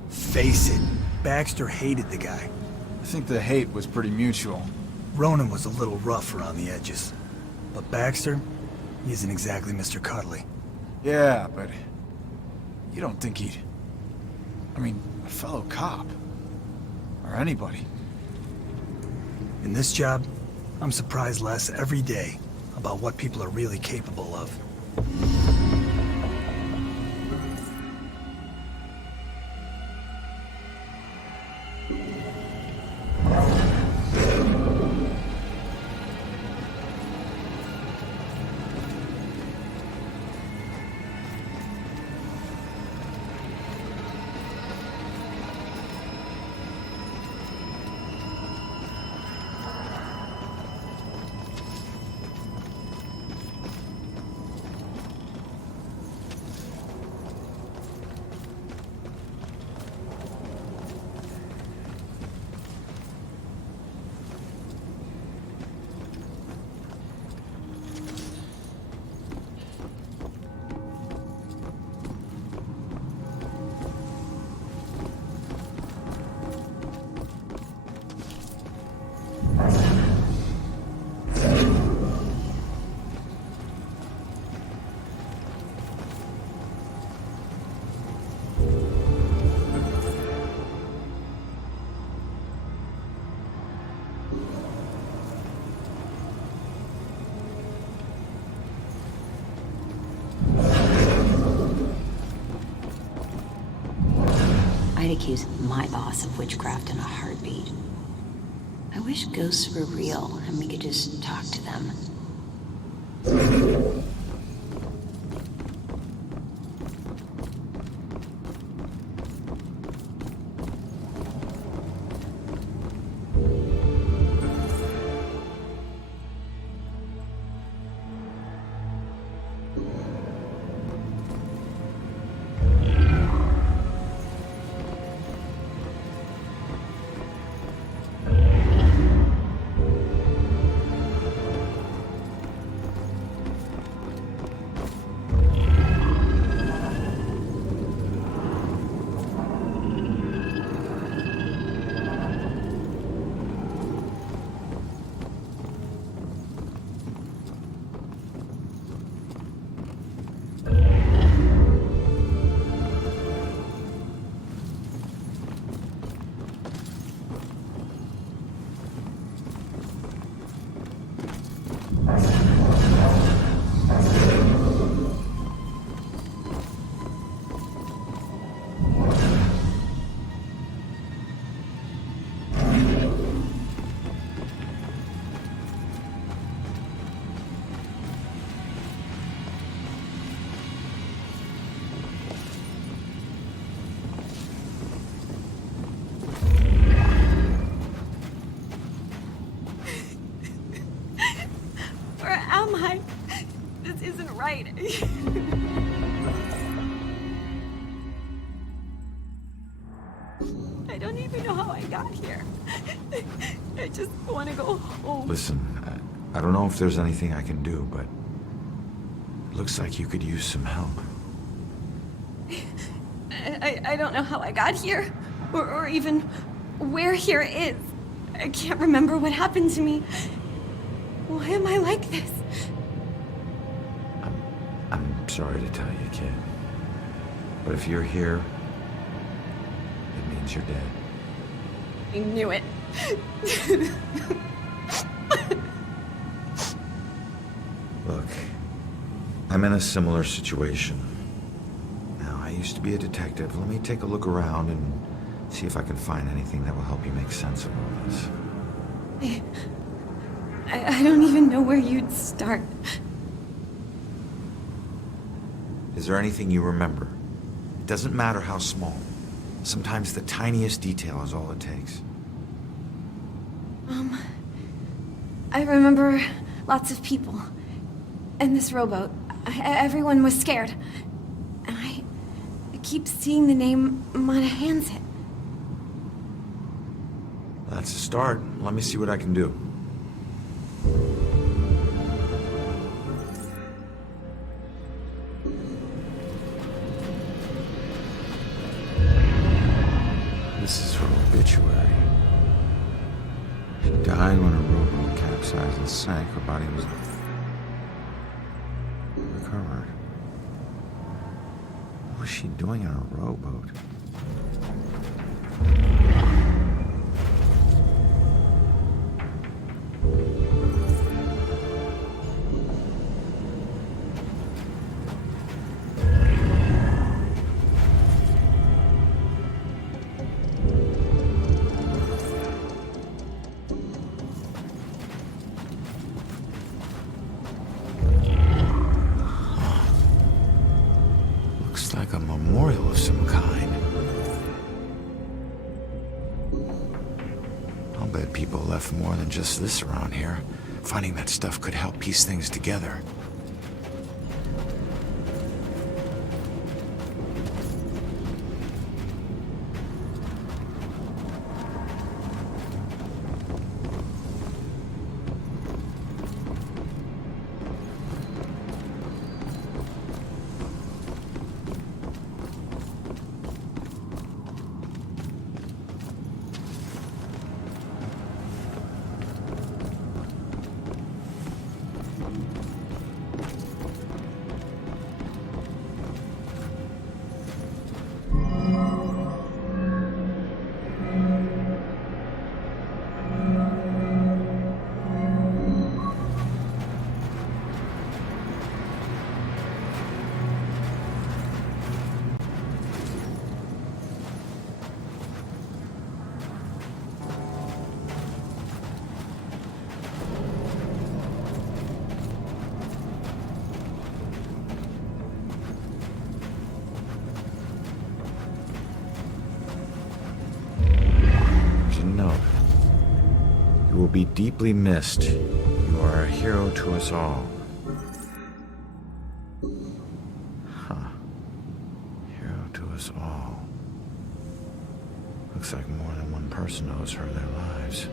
Face it, Baxter hated the guy. I think the hate was pretty mutual. Ronan was a little rough around the edges. But Baxter, he isn't exactly Mr. Cuddly. Yeah, but you don't think he'd... I mean, a fellow cop. Or anybody. In this job, I'm surprised less every day about what people are really capable of. I'd accuse my boss of witchcraft in a heartbeat. I wish ghosts were real and we could just talk to them. This isn't right. I don't even know how I got here. I just want to go home. Listen, I don't know if there's anything I can do, but it looks like you could use some help. I don't know how I got here, or even where here is. I can't remember what happened to me. Why am I like this? I'm sorry to tell you, kid. But if you're here, it means you're dead. I knew it. Look, I'm in a similar situation. Now, I used to be a detective. Let me take a look around and see if I can find anything that will help you make sense of all this. I don't even know where you'd start. Is there anything you remember? It doesn't matter how small. Sometimes the tiniest detail is all it takes. I remember lots of people. And this rowboat. Everyone was scared. And I keep seeing the name Mona Hansen. That's a start. Let me see what I can do. This is her obituary. She died when her rowboat capsized and sank. Her body was recovered. What was she doing in a rowboat? Looks like a memorial of some kind. I'll bet people left more than just this around here. Finding that stuff could help piece things together. You will be deeply missed. You are a hero to us all. Huh. Hero to us all. Looks like more than one person owes her their lives.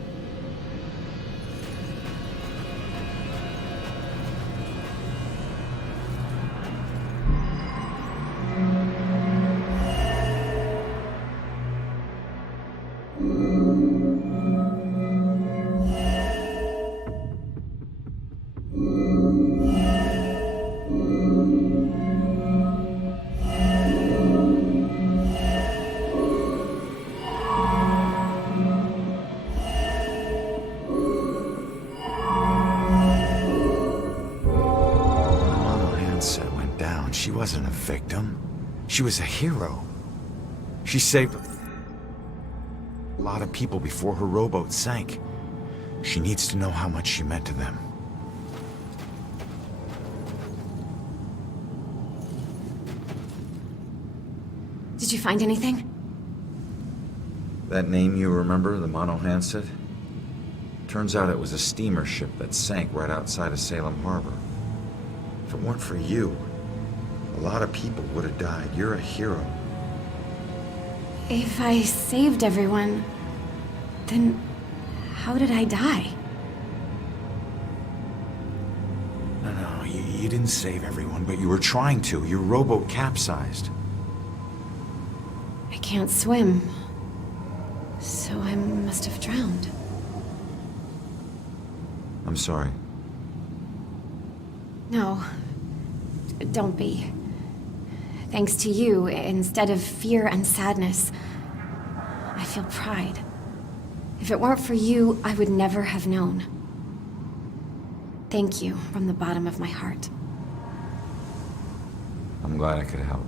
She wasn't a victim. She was a hero. She saved a lot of people before her rowboat sank. She needs to know how much she meant to them. Did you find anything? That name you remember, the Mona Hansen? Turns out it was a steamer ship that sank right outside of Salem Harbor. If it weren't for you, a lot of people would have died. You're a hero. If I saved everyone, then how did I die? No, you didn't save everyone, but you were trying to. Your rowboat capsized. I can't swim, so I must have drowned. I'm sorry. No, don't be. Thanks to you, instead of fear and sadness, I feel pride. If it weren't for you, I would never have known. Thank you from the bottom of my heart. I'm glad I could help.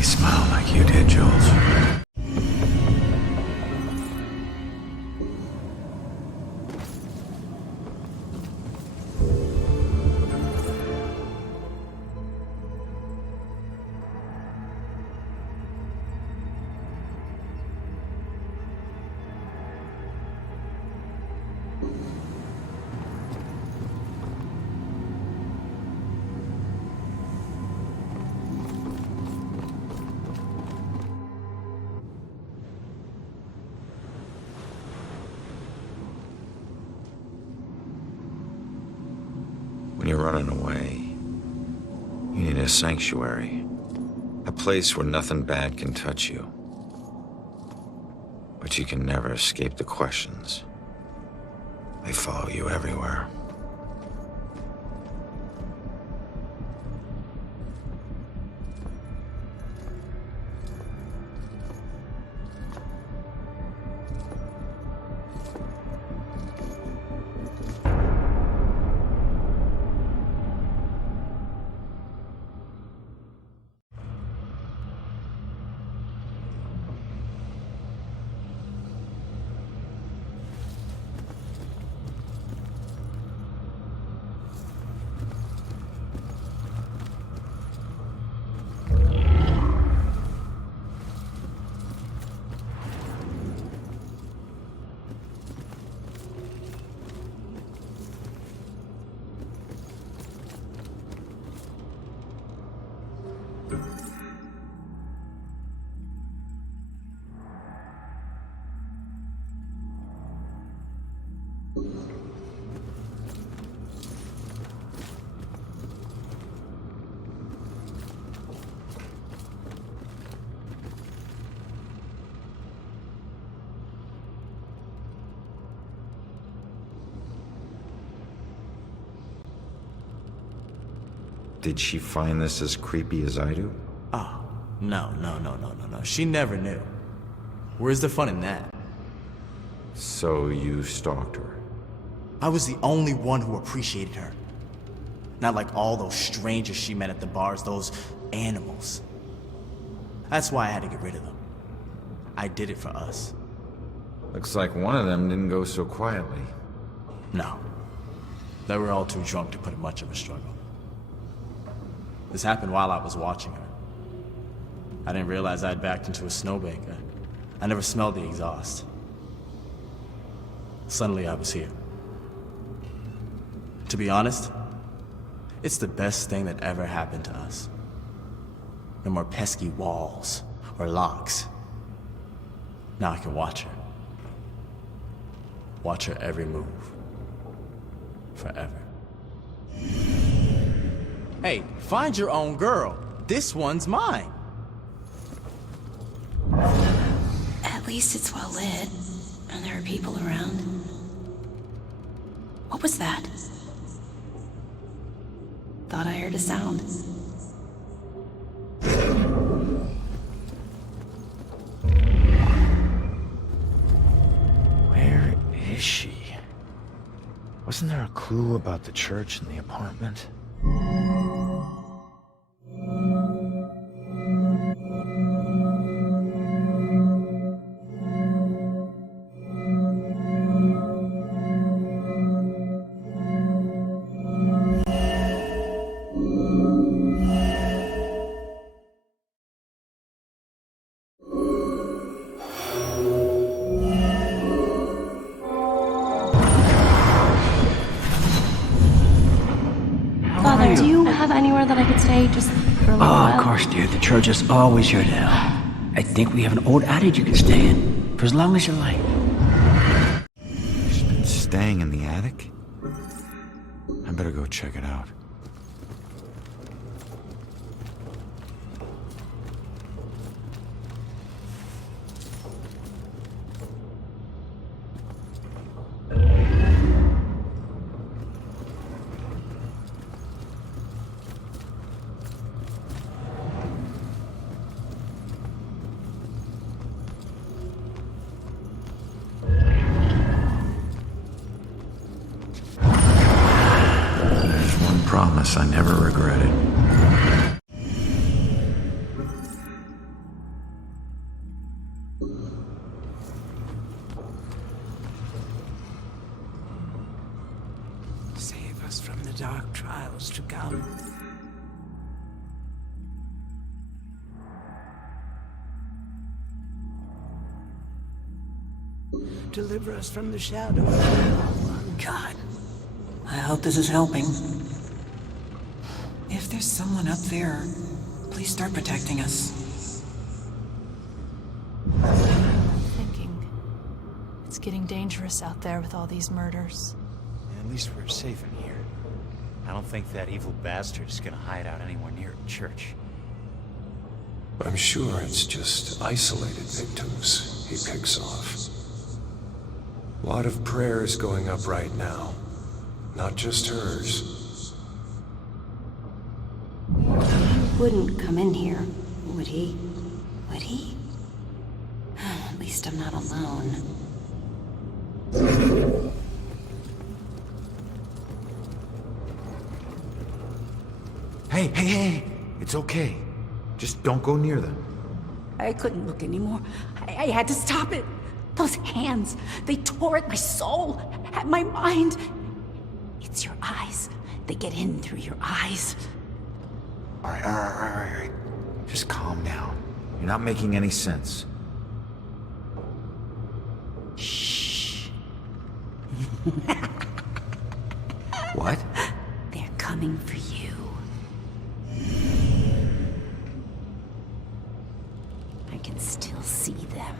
Smile like you did, Jules. When you're running away, you need a sanctuary. A place where nothing bad can touch you. But you can never escape the questions. They follow you everywhere. Did she find this as creepy as I do? Oh, no. She never knew. Where's the fun in that? So you stalked her? I was the only one who appreciated her. Not like all those strangers she met at the bars, those animals. That's why I had to get rid of them. I did it for us. Looks like one of them didn't go so quietly. No. They were all too drunk to put in much of a struggle. This happened while I was watching her. I didn't realize I'd backed into a snowbank. I never smelled the exhaust. Suddenly I was here. To be honest, it's the best thing that ever happened to us. No more pesky walls or locks. Now I can watch her. Watch her every move. Forever. Hey, find your own girl. This one's mine. At least it's well lit, and there are people around. What was that? Thought I heard a sound. Where is she? Wasn't there a clue about the church in the apartment? anywhere that I could stay just for a little while? Oh, of course, dear. The church is always your to help. I think we have an old attic you can stay in for as long as you like. She's been staying in the attic? I better go check it out. Promise I never regret it. Save us from the dark trials to come. Deliver us from the shadow of the God, I hope this is helping. If there's someone up there, please start protecting us. Thinking. It's getting dangerous out there with all these murders. At least we're safe in here. I don't think that evil bastard is gonna hide out anywhere near a church. I'm sure it's just isolated victims he picks off. A lot of prayers going up right now. Not just hers. He wouldn't come in here, would he? Would he? At least I'm not alone. Hey! It's okay. Just don't go near them. I couldn't look anymore. I had to stop it. Those hands, they tore at my soul, at my mind. It's your eyes. They get in through your eyes. All right. Just calm down. You're not making any sense. Shh. What? They're coming for you. I can still see them.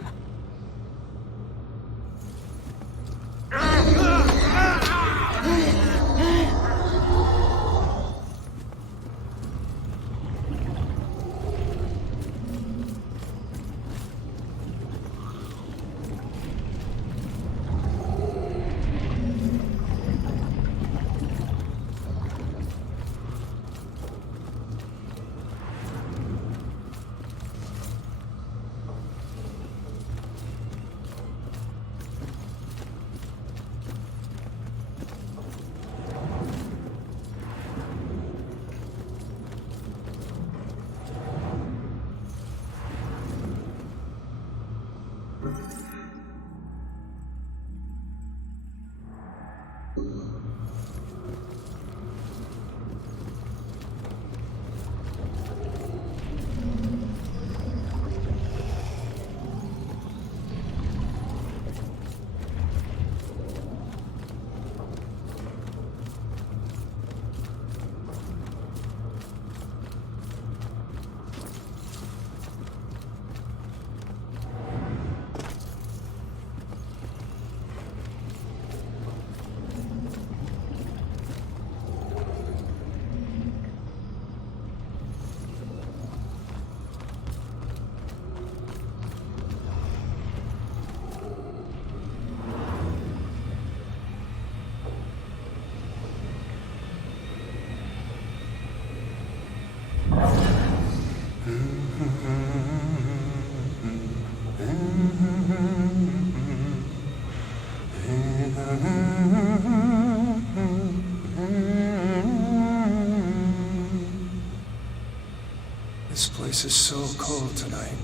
This place is so cold tonight.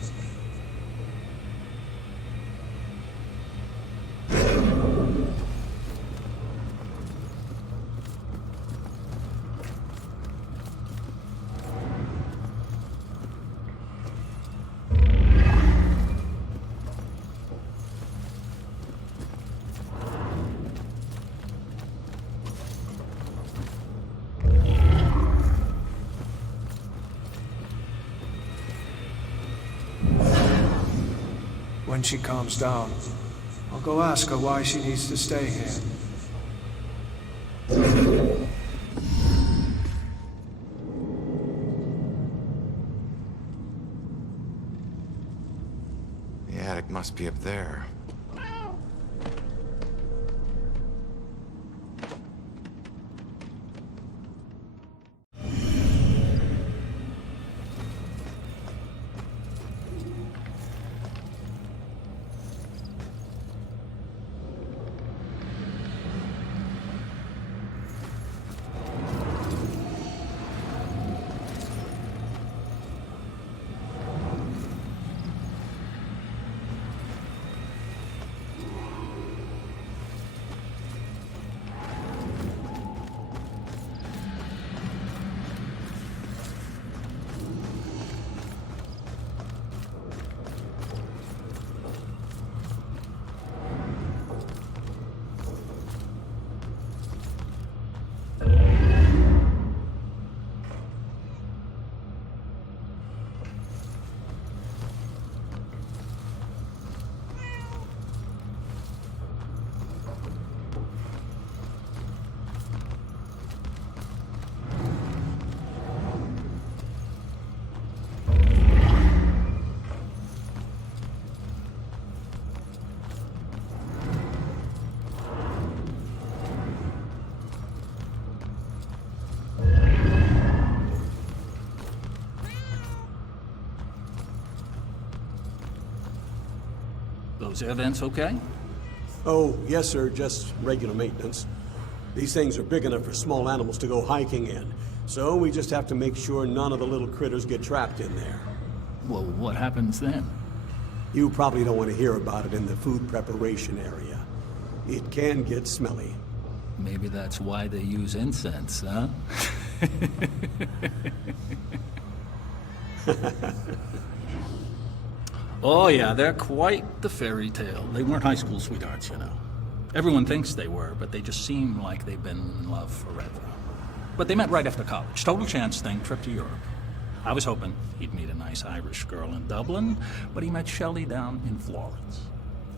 When she calms down, I'll go ask her why she needs to stay here. The attic must be up there. Those air vents okay? Oh, yes, sir. Just regular maintenance. These things are big enough for small animals to go hiking in. So we just have to make sure none of the little critters get trapped in there. Well, what happens then? You probably don't want to hear about it in the food preparation area. It can get smelly. Maybe that's why they use incense, huh? Oh yeah, they're quite the fairy tale. They weren't high school sweethearts, you know. Everyone thinks they were, but they just seem like they've been in love forever. But they met right after college. Total chance thing, trip to Europe. I was hoping he'd meet a nice Irish girl in Dublin, but he met Shelley down in Florence.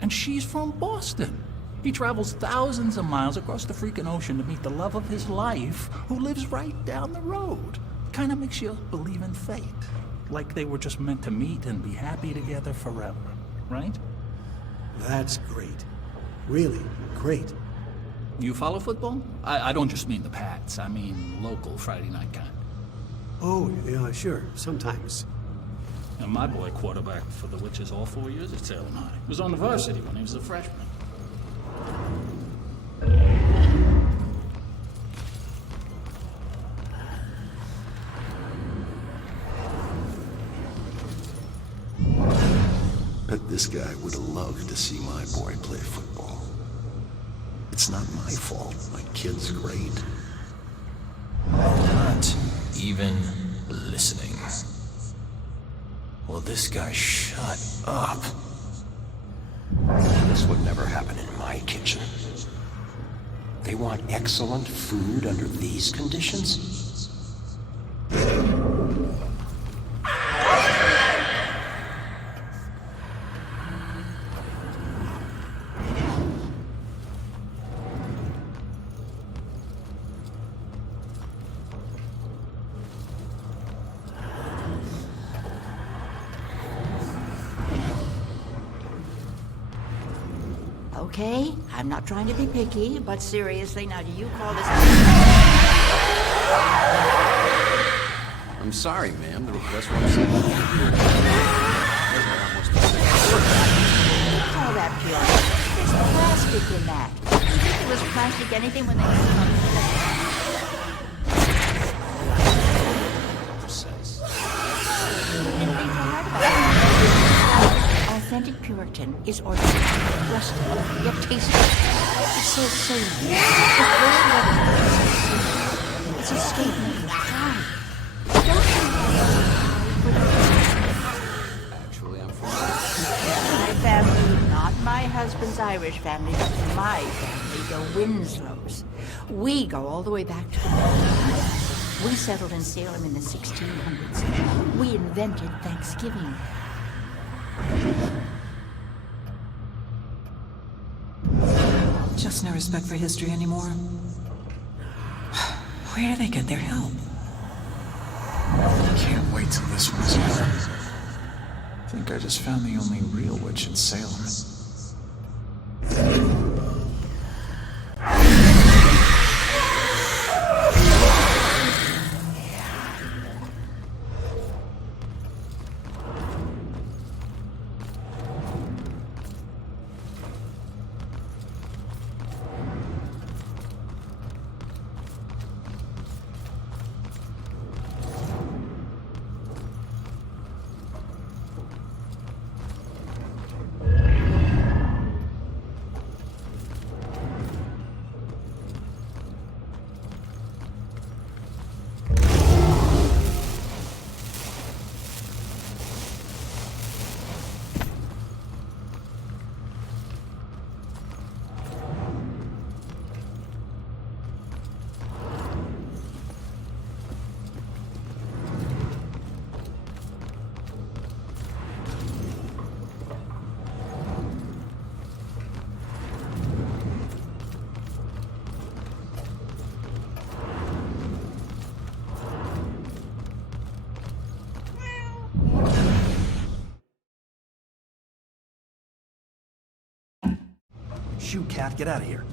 And she's from Boston. He travels thousands of miles across the freaking ocean to meet the love of his life, who lives right down the road. Kind of makes you believe in fate. Like they were just meant to meet and be happy together forever, right? That's great. Really great. You follow football? I don't just mean the Pats. I mean local Friday night kind. Oh, yeah, sure. Sometimes. And my boy quarterbacked for the Witches all 4 years at Salem High. Was on the varsity when he was a freshman. Bet this guy would have loved to see my boy play football. It's not my fault. My kid's great. Not even listening. Will this guy shut up? This would never happen in my kitchen. They want excellent food under these conditions? Okay, I'm not trying to be picky, but seriously, now do you call this... I'm sorry, ma'am. The request was... You call that pure? There's plastic in that. You think it was plastic anything when they were precise. Authentic Puritan is organic, rustic, yet tasty. It says so. It's a statement of pride. Actually, I'm from... My family, not my husband's Irish family, but my family, the Winslows. We go all the way back to the Balkans. We settled in Salem in the 1600s. We invented Thanksgiving. Just no respect for history anymore. Where do they get their help? Can't wait till this one's over. I think I just found the only real witch in Salem. Shoot, Cat, get out of here.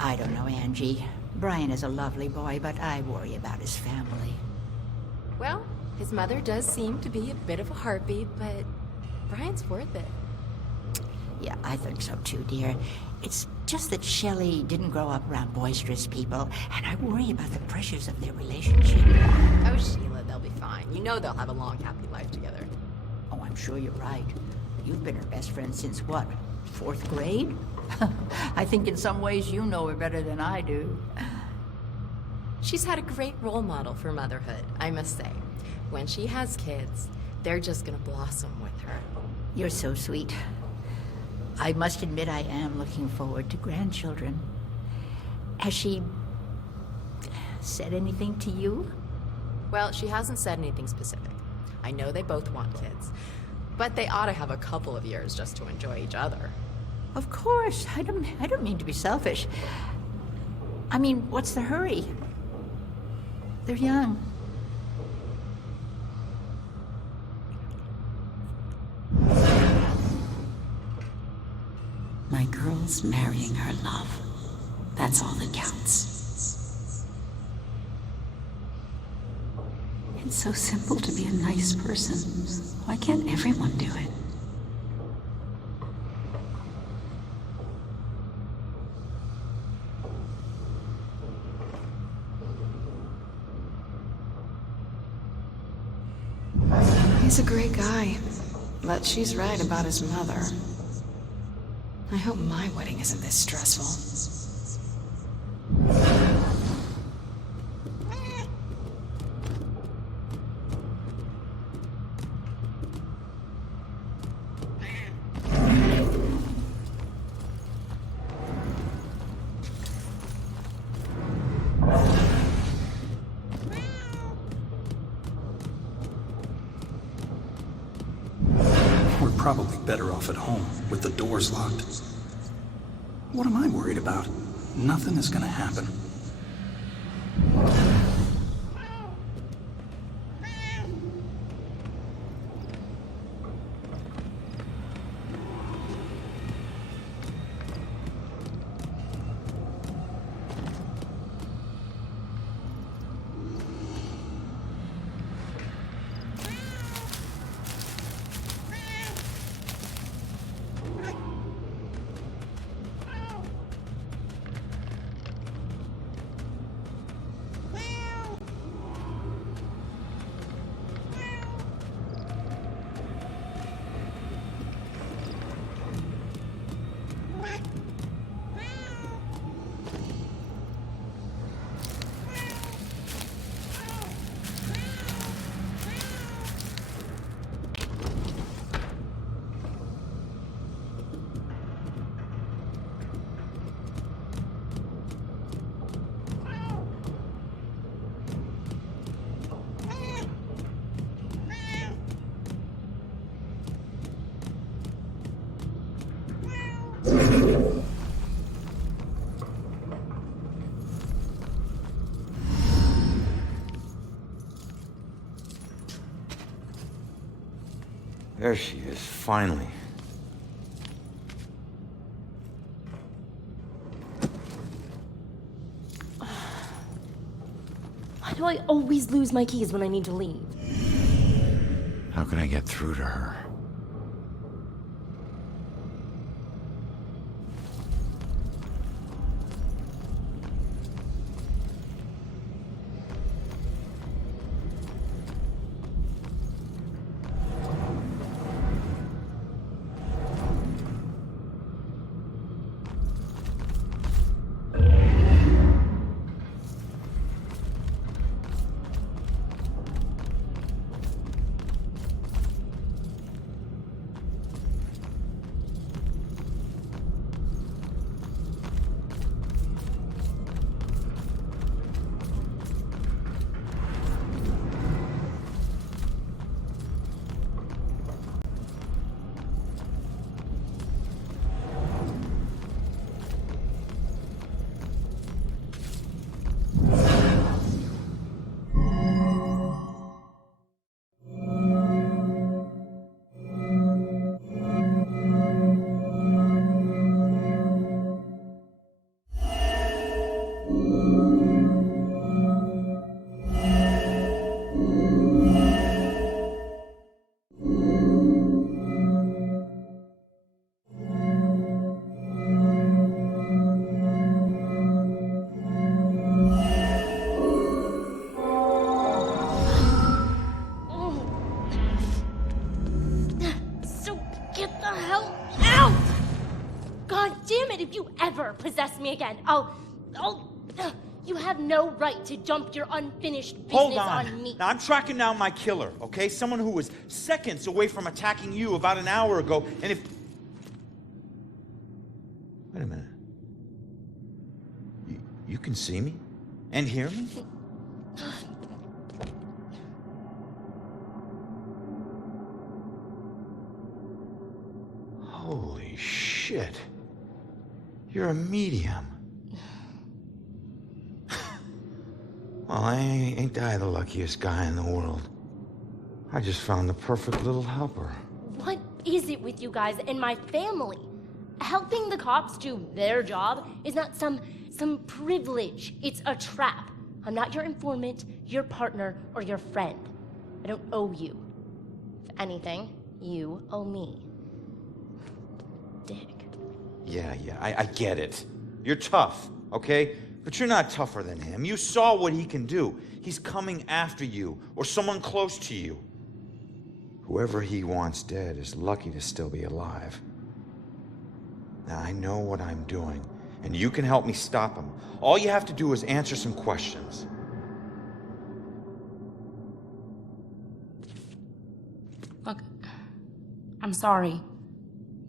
I don't know, Angie. Brian is a lovely boy, but I worry about his family. Well, his mother does seem to be a bit of a heartbeat, but Brian's worth it. Yeah, I think so too, dear. It's just that Shelley didn't grow up around boisterous people, and I worry about the pressures of their relationship. Oh, Sheila, they'll be fine. You know they'll have a long, happy life together. Oh, I'm sure you're right. You've been her best friend since what, 4th grade? I think in some ways you know her better than I do. She's had a great role model for motherhood, I must say. When she has kids, they're just gonna blossom with her. You're so sweet. I must admit I am looking forward to grandchildren. Has she said anything to you? Well, she hasn't said anything specific. I know they both want kids, but they ought to have a couple of years just to enjoy each other. Of course. I don't mean to be selfish. I mean, what's the hurry? They're young. My girl's marrying her love. That's all that counts. It's so simple to be a nice person. Why can't everyone do it? He's a great guy, but she's right about his mother. I hope my wedding isn't this stressful. We're probably better off at home, with the doors locked. What am I worried about? Nothing is gonna happen. There she is, finally. Why do I always lose my keys when I need to leave? How can I get through to her? Possess me again. You have no right to dump your unfinished business Hold on me. Now, I'm tracking down my killer, okay? Someone who was seconds away from attacking you about an hour ago, and if... Wait a minute. You can see me? And hear me? Holy shit. You're a medium. Well, ain't I the luckiest guy in the world? I just found the perfect little helper. What is it with you guys and my family? Helping the cops do their job is not some privilege. It's a trap. I'm not your informant, your partner, or your friend. I don't owe you. If anything, you owe me. Dick. Yeah, I get it. You're tough, okay? But you're not tougher than him. You saw what he can do. He's coming after you, or someone close to you. Whoever he wants dead is lucky to still be alive. Now, I know what I'm doing, and you can help me stop him. All you have to do is answer some questions. Look, I'm sorry.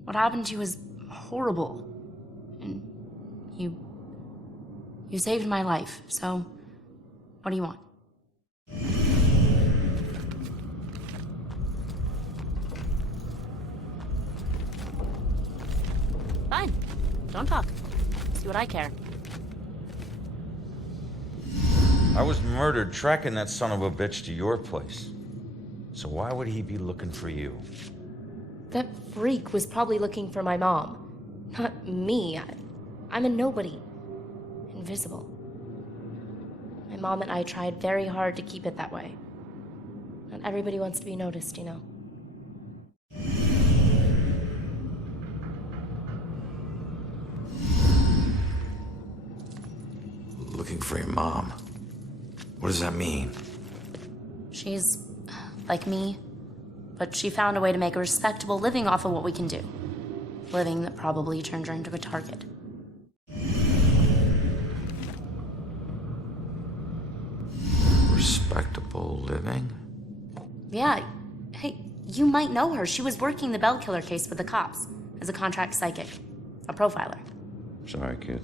What happened to you is horrible. And you saved my life, so what do you want? Don't talk. See what I care. I was murdered tracking that son of a bitch to your place. So why would he be looking for you? That freak was probably looking for my mom. Not me. I'm a nobody. Invisible. My mom and I tried very hard to keep it that way. Not everybody wants to be noticed, you know. Looking for your mom. What does that mean? She's like me, but she found a way to make a respectable living off of what we can do. Living that probably turned her into a target. Respectable living? Yeah. Hey, you might know her. She was working the Bell Killer case with the cops as a contract psychic, a profiler. Sorry, kid.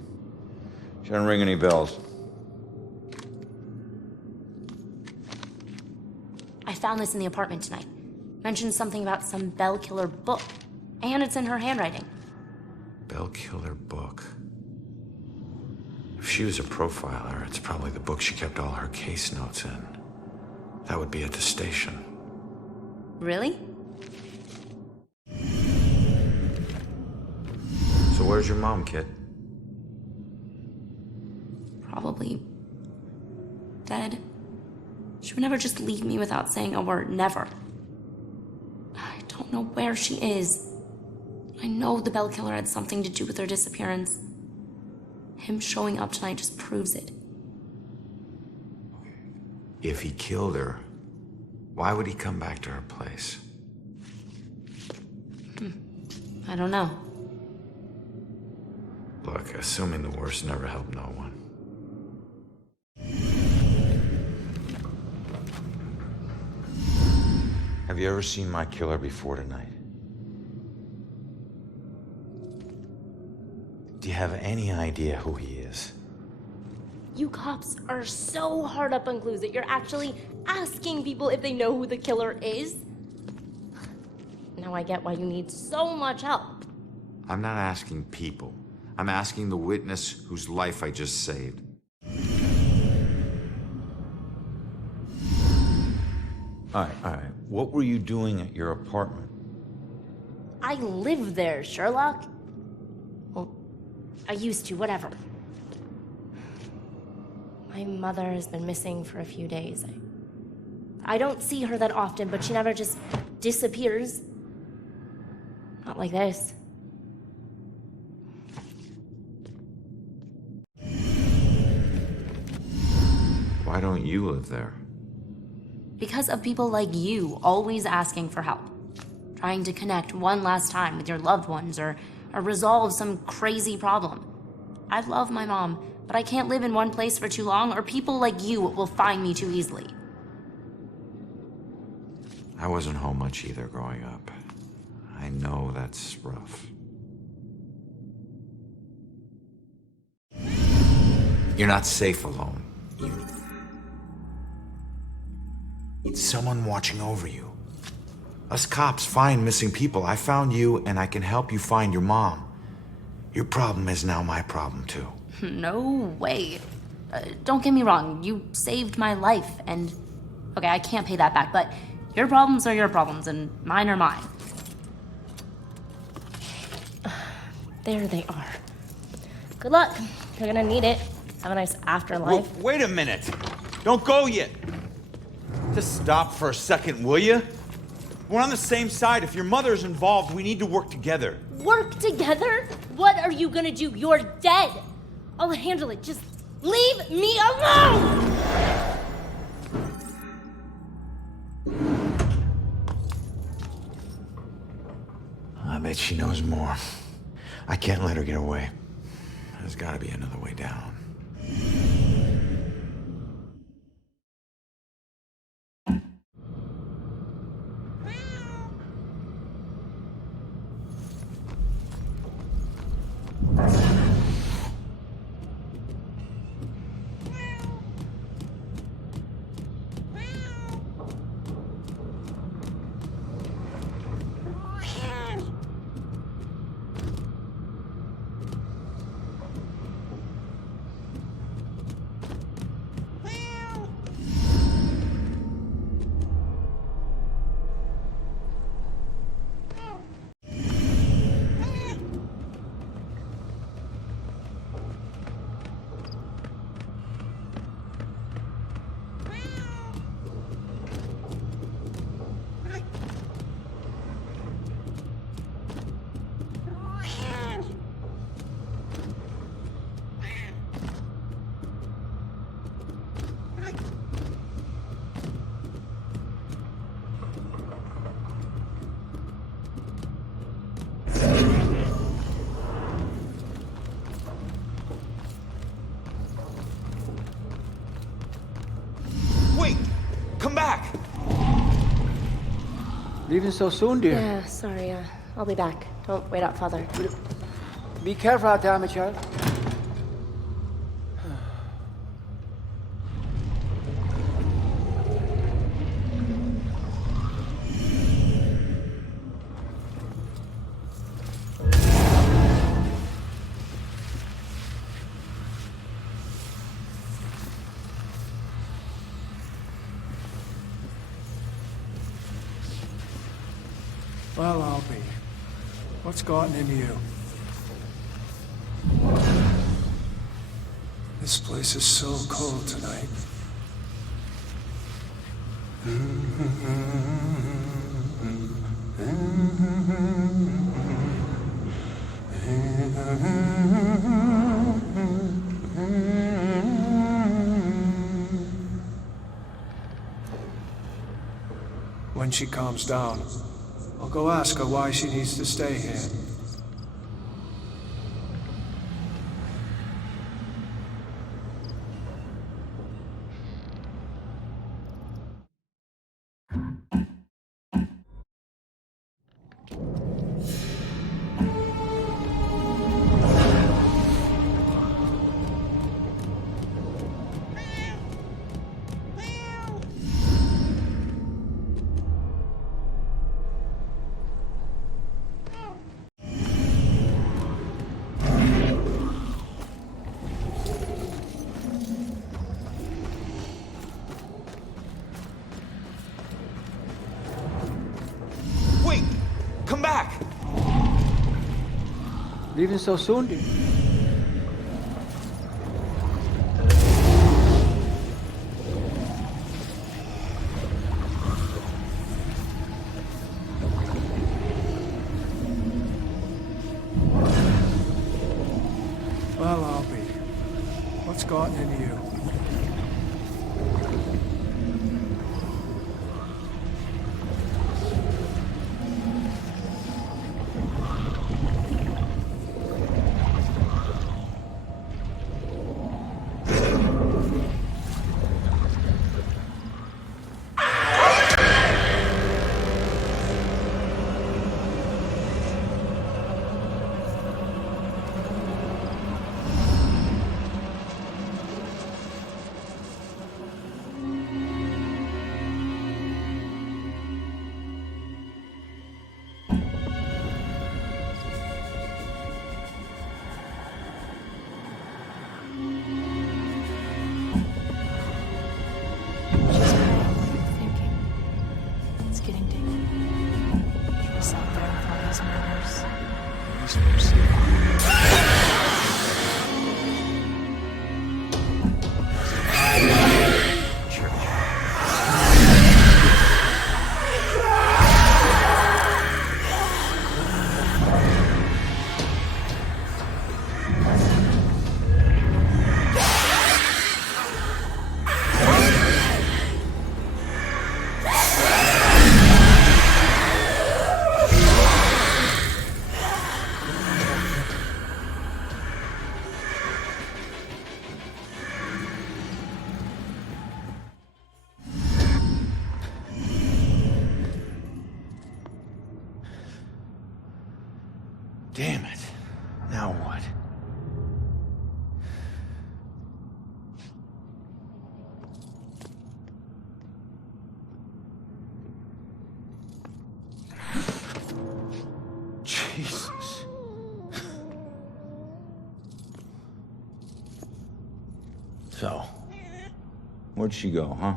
She didn't ring any bells. I found this in the apartment tonight. Mentioned something about some Bell Killer book. And it's in her handwriting. Bell Killer book. If she was a profiler, it's probably the book she kept all her case notes in. That would be at the station. Really? So where's your mom, kid? Probably dead. She would never just leave me without saying a word. Never. I don't know where she is. I know the Bell Killer had something to do with her disappearance. Him showing up tonight just proves it. If he killed her, why would he come back to her place? I don't know. Look, assuming the worst never helped no one. Have you ever seen my killer before tonight? Do you have any idea who he is? You cops are so hard up on clues that you're actually asking people if they know who the killer is. Now I get why you need so much help. I'm not asking people. I'm asking the witness whose life I just saved. All right. What were you doing at your apartment? I live there, Sherlock. Well, I used to, whatever. My mother has been missing for a few days. I don't see her that often, but she never just disappears. Not like this. Why don't you live there? Because of people like you always asking for help. Trying to connect one last time with your loved ones or resolve some crazy problem. I love my mom, but I can't live in one place for too long or people like you will find me too easily. I wasn't home much either growing up. I know that's rough. You're not safe alone. You need someone watching over you. Us cops find missing people. I found you, and I can help you find your mom. Your problem is now my problem, too. No way. Don't get me wrong, you saved my life, and... Okay, I can't pay that back, but your problems are your problems, and mine are mine. There they are. Good luck. You're gonna need it. Have a nice afterlife. Well, wait a minute. Don't go yet. Just stop for a second, will you? We're on the same side. If your mother's involved, we need to work together. Work together? What are you gonna do? You're dead. I'll handle it. Just leave me alone! I bet she knows more. I can't let her get away. There's gotta be another way down. Leaving so soon, dear? Yeah, sorry. I'll be back. Don't wait out, Father. Be careful out there, my child. Well, I'll be. What's gotten into you? This place is so cold tonight. When she calms down, I'll go ask her why she needs to stay here. Come back! Leaving so soon, dear? Well, I'll be. What's gotten into you? It's getting deep. He was out there with all these murders. Damn it. Now what? Jesus. So, where'd she go, huh?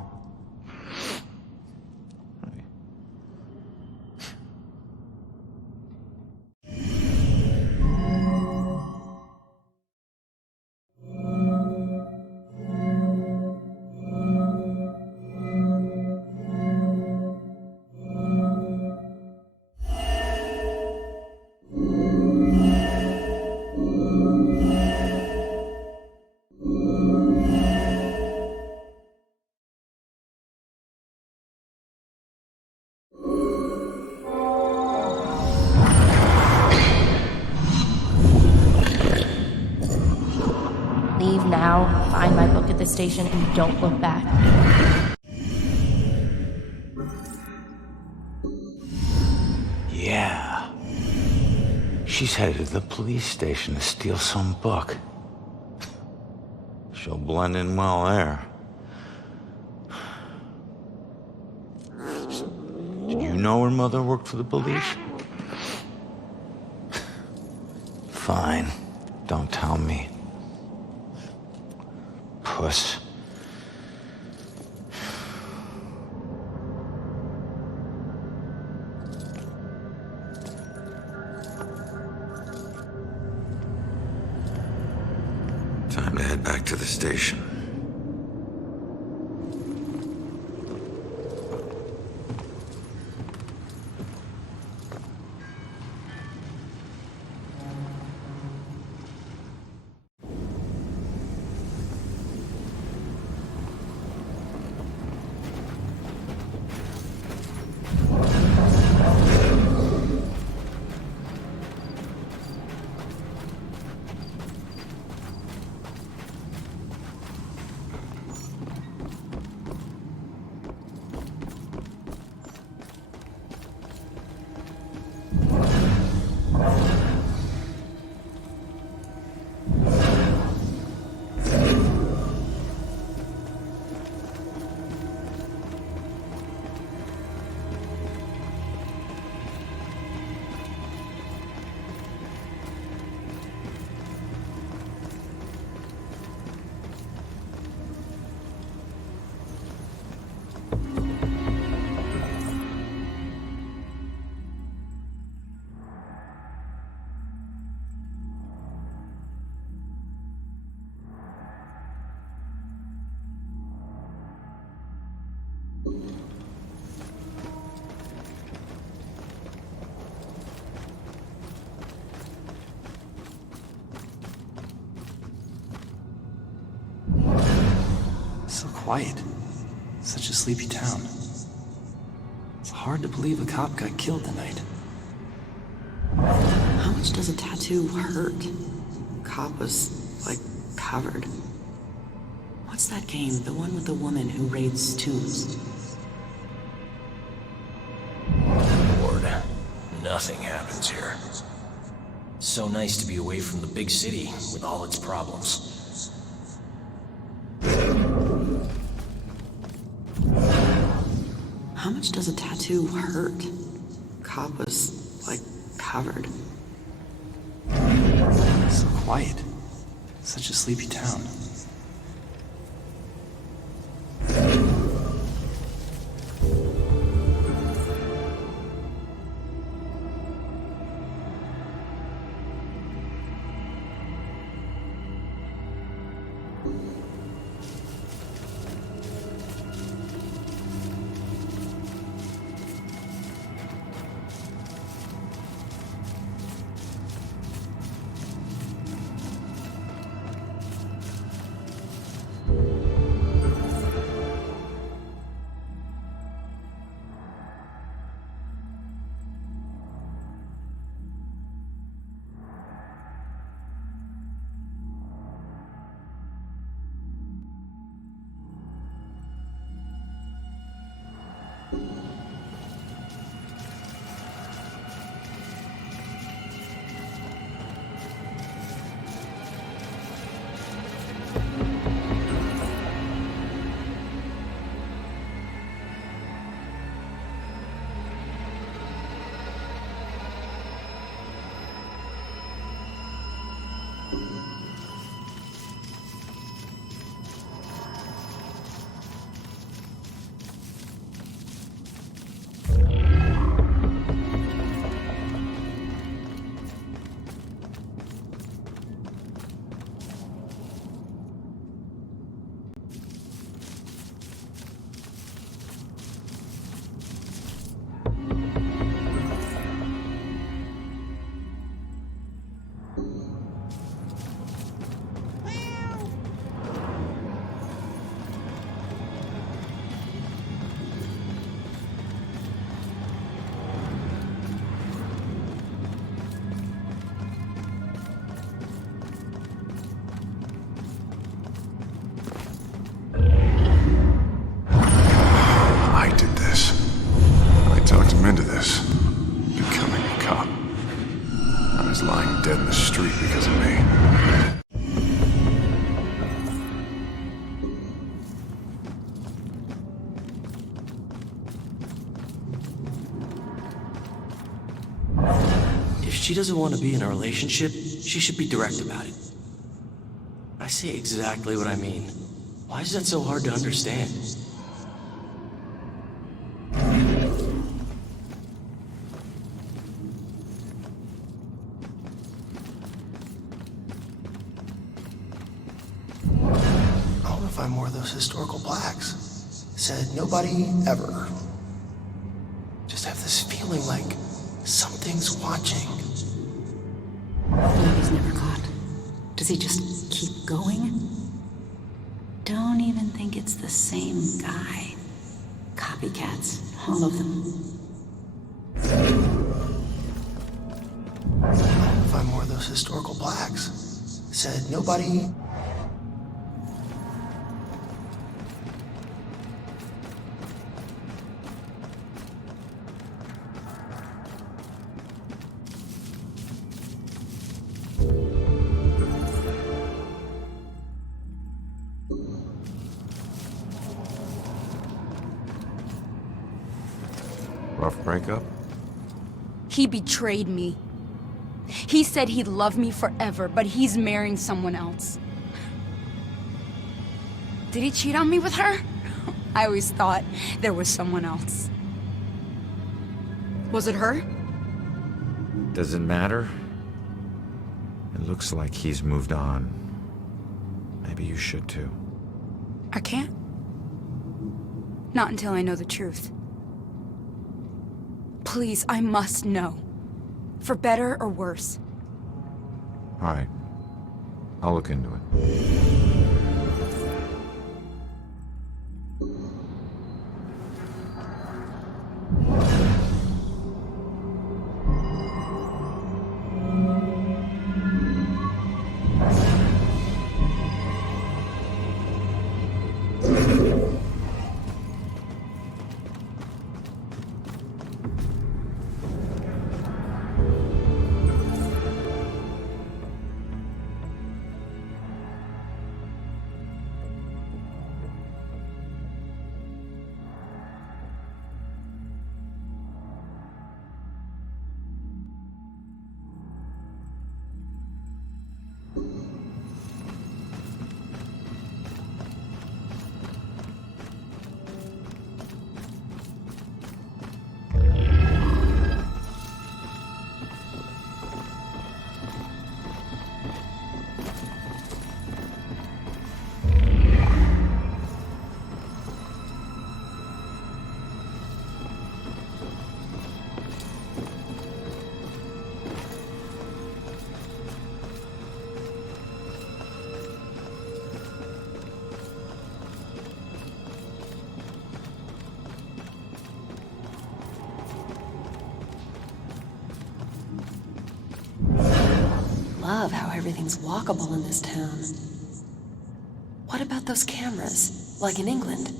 Leave now, find my book at the station, and don't look back. She's headed to the police station to steal some book. She'll blend in well there. Did you know her mother worked for the police? Fine. Don't tell me. Puss. Time to head back to the station. So quiet. Such a sleepy town. It's hard to believe a cop got killed tonight. How much does a tattoo hurt? Cop was, like, covered. What's that game? The one with the woman who raids tombs? Lord, nothing happens here. So nice to be away from the big city with all its problems. How much does a tattoo hurt? Cop was, like, covered. So quiet. Such a sleepy town. If she doesn't want to be in a relationship, she should be direct about it. I say exactly what I mean. Why is that so hard to understand? I want to find more of those historical plaques. Said nobody ever. Just have this feeling like something's watching. He's never caught. Does he just keep going? Don't even think it's the same guy. Copycats, all of them. I want to find more of those historical plaques. Said nobody. Rough breakup? He betrayed me. He said he'd love me forever, but he's marrying someone else. Did he cheat on me with her? I always thought there was someone else. Was it her? Does it matter? It looks like he's moved on. Maybe you should too. I can't. Not until I know the truth. Please, I must know. For better or worse. All right. I'll look into it. Love how everything's walkable in this town. What about those cameras, like in England?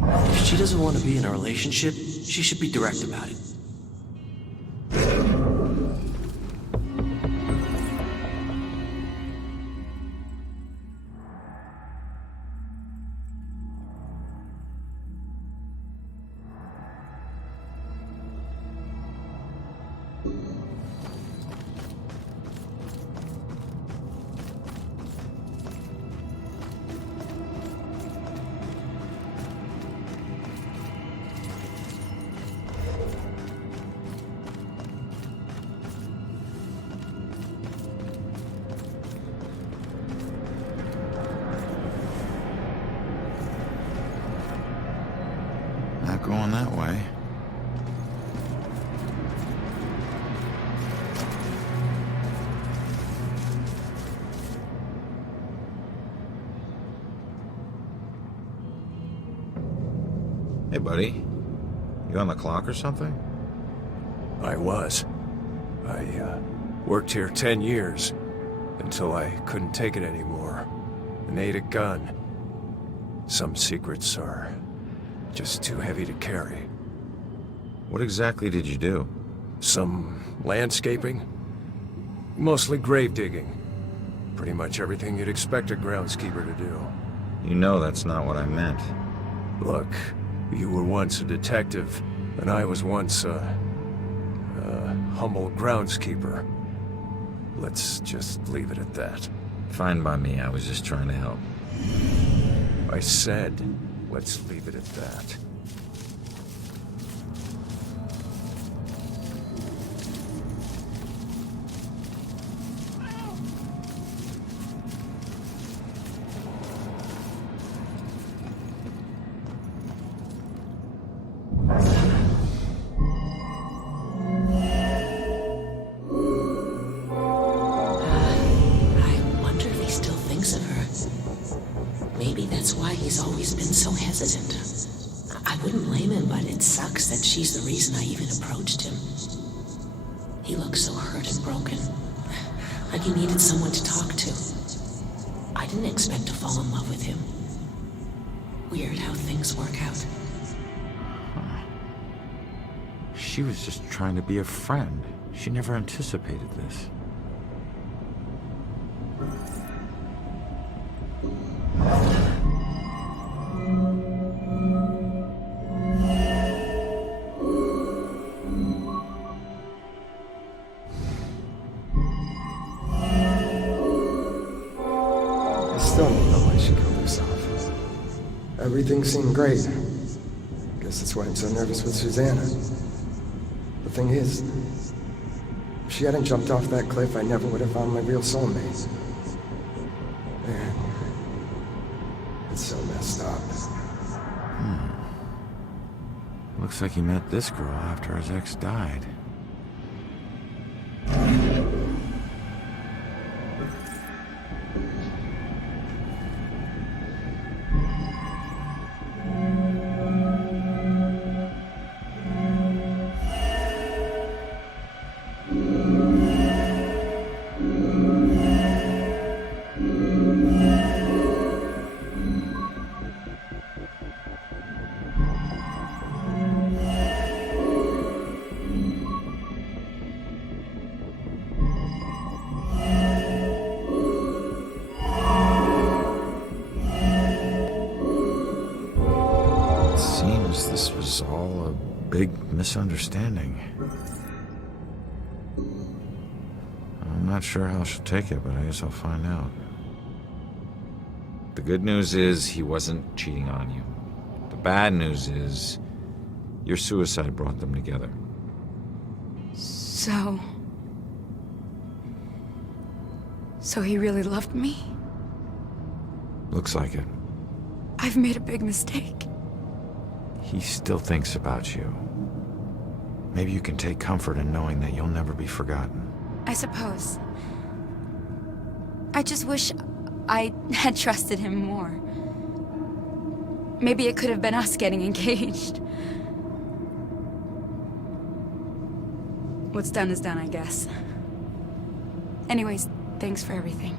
If she doesn't want to be in a relationship, she should be direct about it. Not going that way. Hey, buddy. You on the clock or something? I was. I worked here 10 years until I couldn't take it anymore and ate a gun. Some secrets are just too heavy to carry. What exactly did you do? Some landscaping. Mostly grave digging. Pretty much everything you'd expect a groundskeeper to do. You know that's not what I meant. Look, you were once a detective, and I was once a humble groundskeeper. Let's just leave it at that. Fine by me, I was just trying to help. I said, let's leave it at that. I wonder if he still thinks of her. Maybe that's why he's always been so hesitant. I wouldn't blame him, but it sucks that she's the reason I even approached him. He looks so hurt and broken. Like he needed someone to talk to. I didn't expect to fall in love with him. Weird how things work out. She was just trying to be a friend. She never anticipated this. I still don't know why she killed herself. Everything seemed great. Guess that's why I'm so nervous with Susanna. The thing is, if she hadn't jumped off that cliff, I never would have found my real soulmate. Man, it's so messed up. Looks like he met this girl after his ex died. Seems this was all a big misunderstanding. I'm not sure how she'll take it, but I guess I'll find out. The good news is he wasn't cheating on you. The bad news is your suicide brought them together. So he really loved me? Looks like it. I've made a big mistake. He still thinks about you. Maybe you can take comfort in knowing that you'll never be forgotten. I suppose. I just wish I had trusted him more. Maybe it could have been us getting engaged. What's done is done, I guess. Anyways, thanks for everything.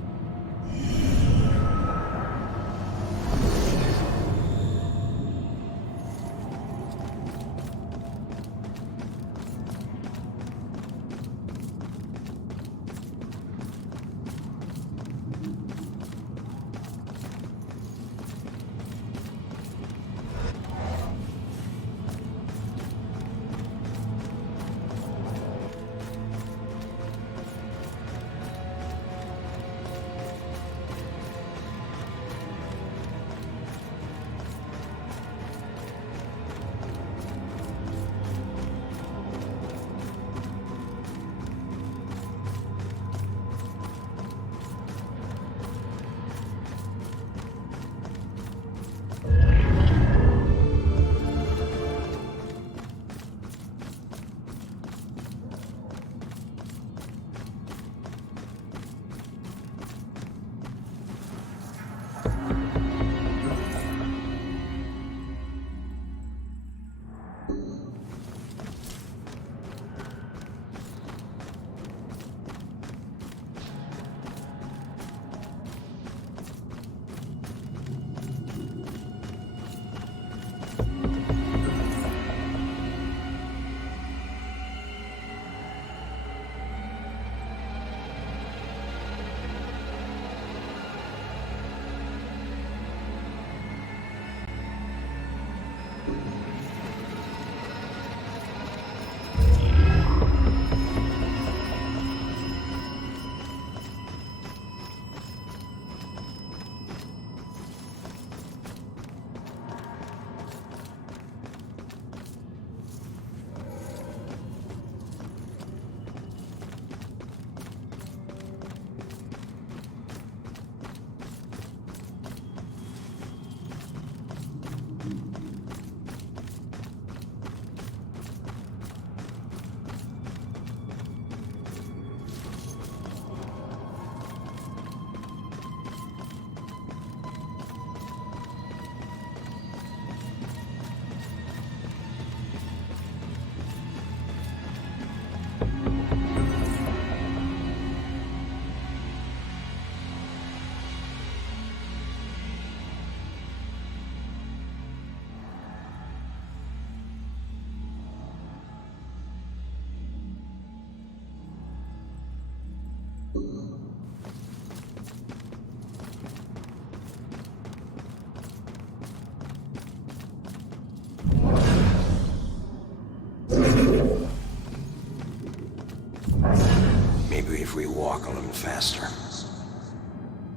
if we walk a little faster.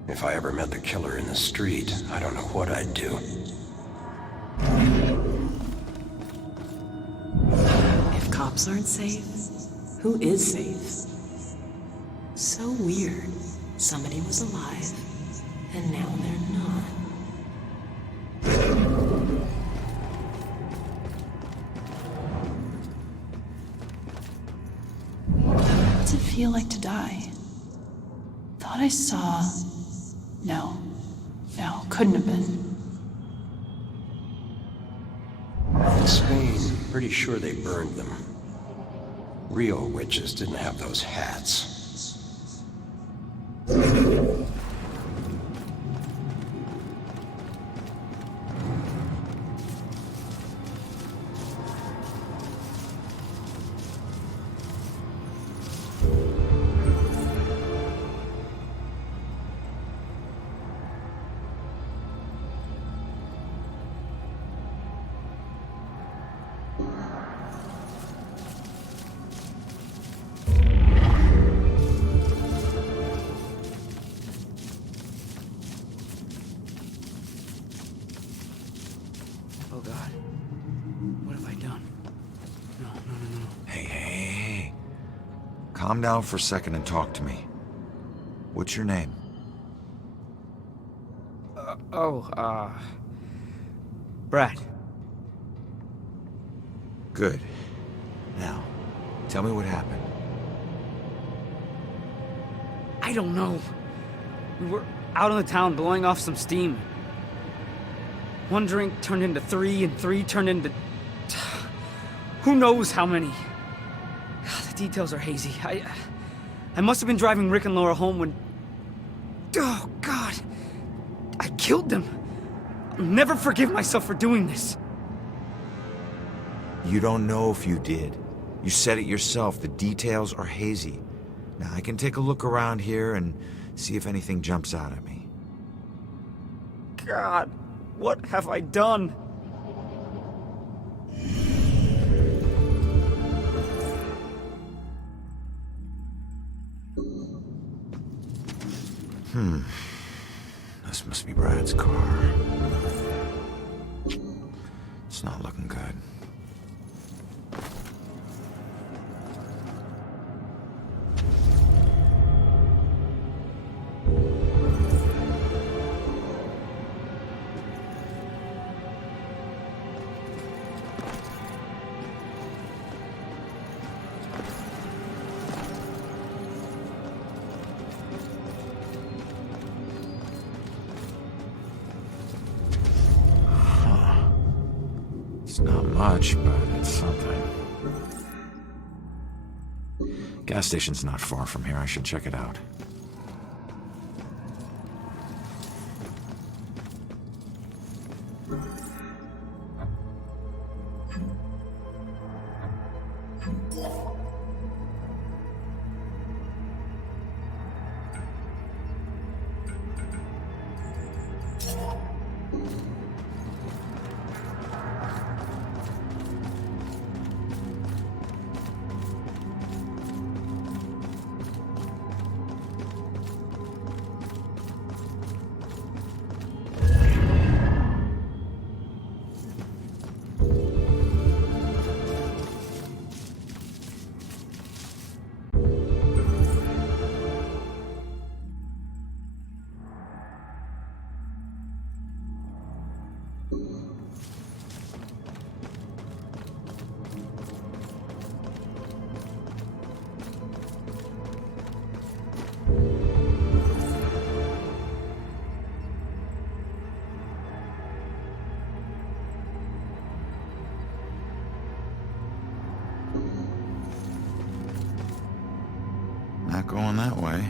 If I ever met the killer in the street, I don't know what I'd do. If cops aren't safe, who is safe? So weird. Somebody was alive, and now they're not. What's it feel like to die? Thought I saw... No, couldn't have been. In Spain, pretty sure they burned them. Real witches didn't have those hats. Oh God. What have I done? No. Hey. Calm down for a second and talk to me. What's your name? Brad. Good. Now, tell me what happened. I don't know. We were out in the town blowing off some steam. One drink turned into three, and three turned into... who knows how many. The details are hazy. I must have been driving Rick and Laura home when... Oh, God. I killed them. I'll never forgive myself for doing this. You don't know if you did. You said it yourself. The details are hazy. Now, I can take a look around here and see if anything jumps out at me. God, what have I done? This must be Brad's car. It's not looking good. It's not much, but it's something. Gas station's not far from here. I should check it out. Not going that way.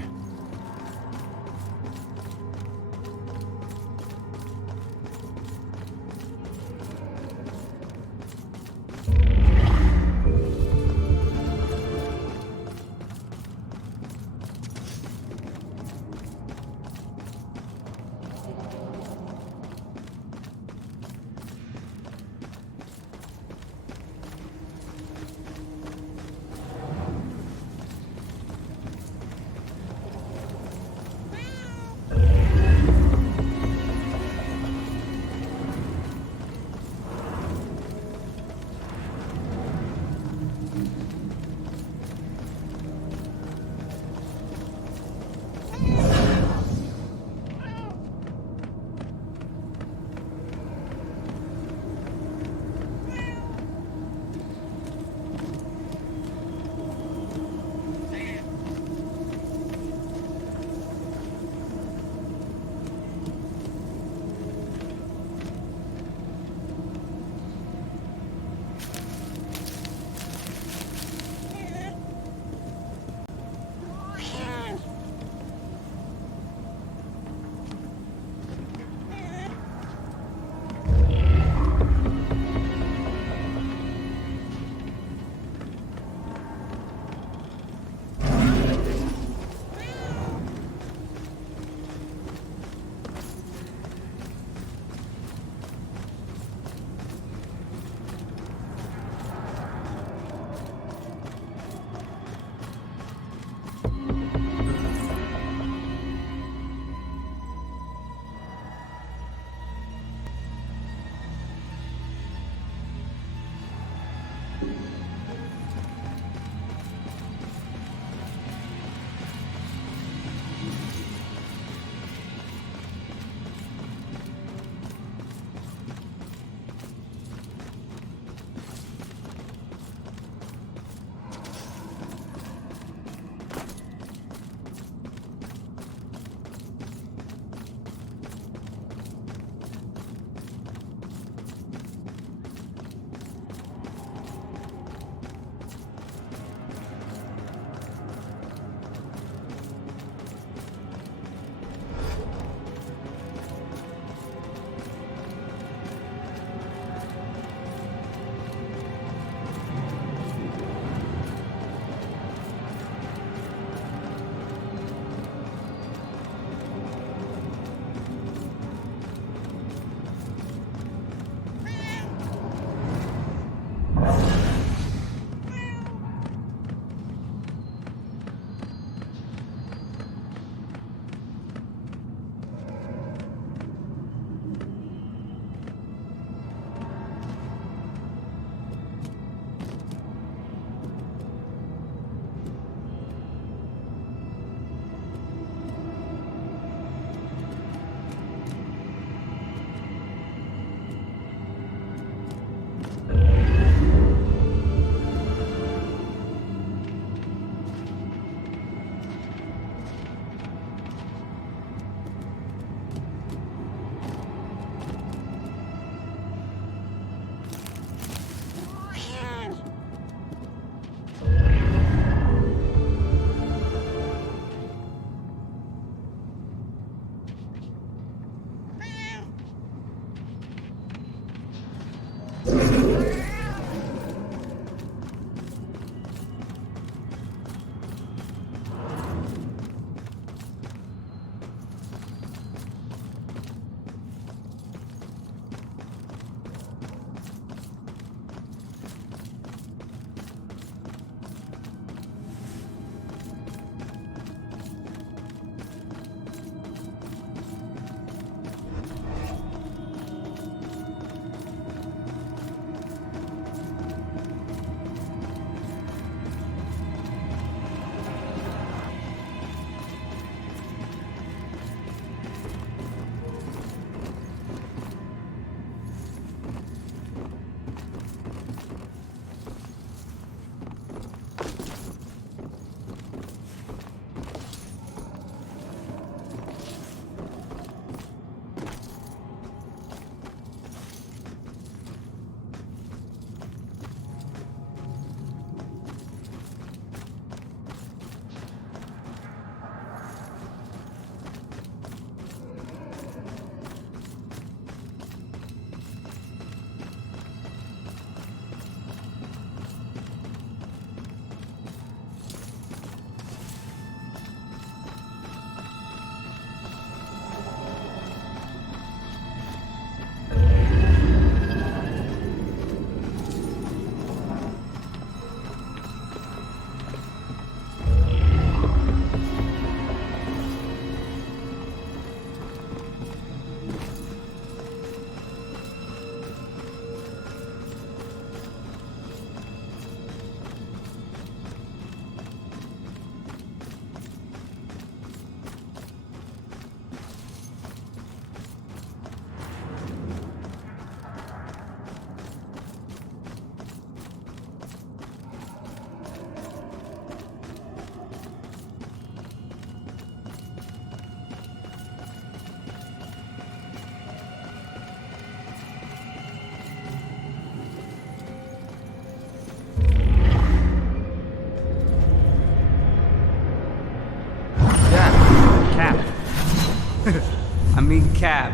cab.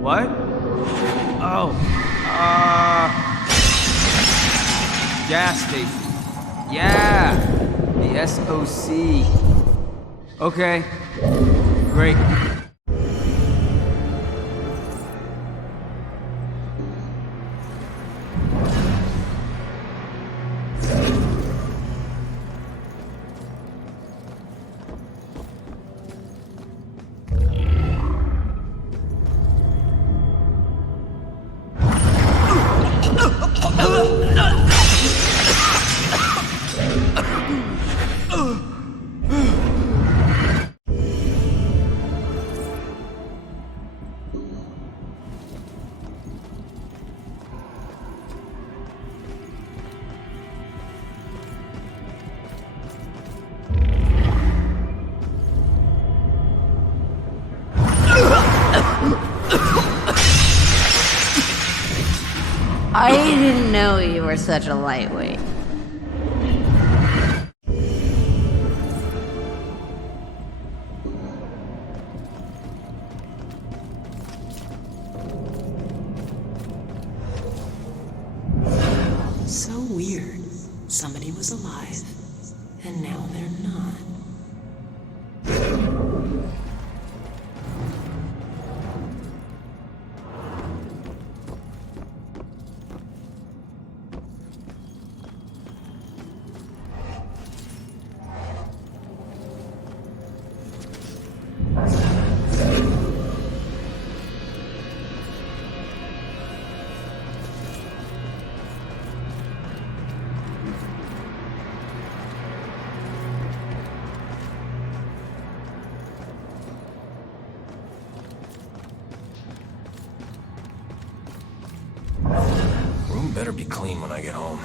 What? Oh. Gas station. Yeah! The SOC. Okay. Great. I didn't know you were such a lightweight. So weird. Somebody was alive, and now they're not. Room better be clean when I get home.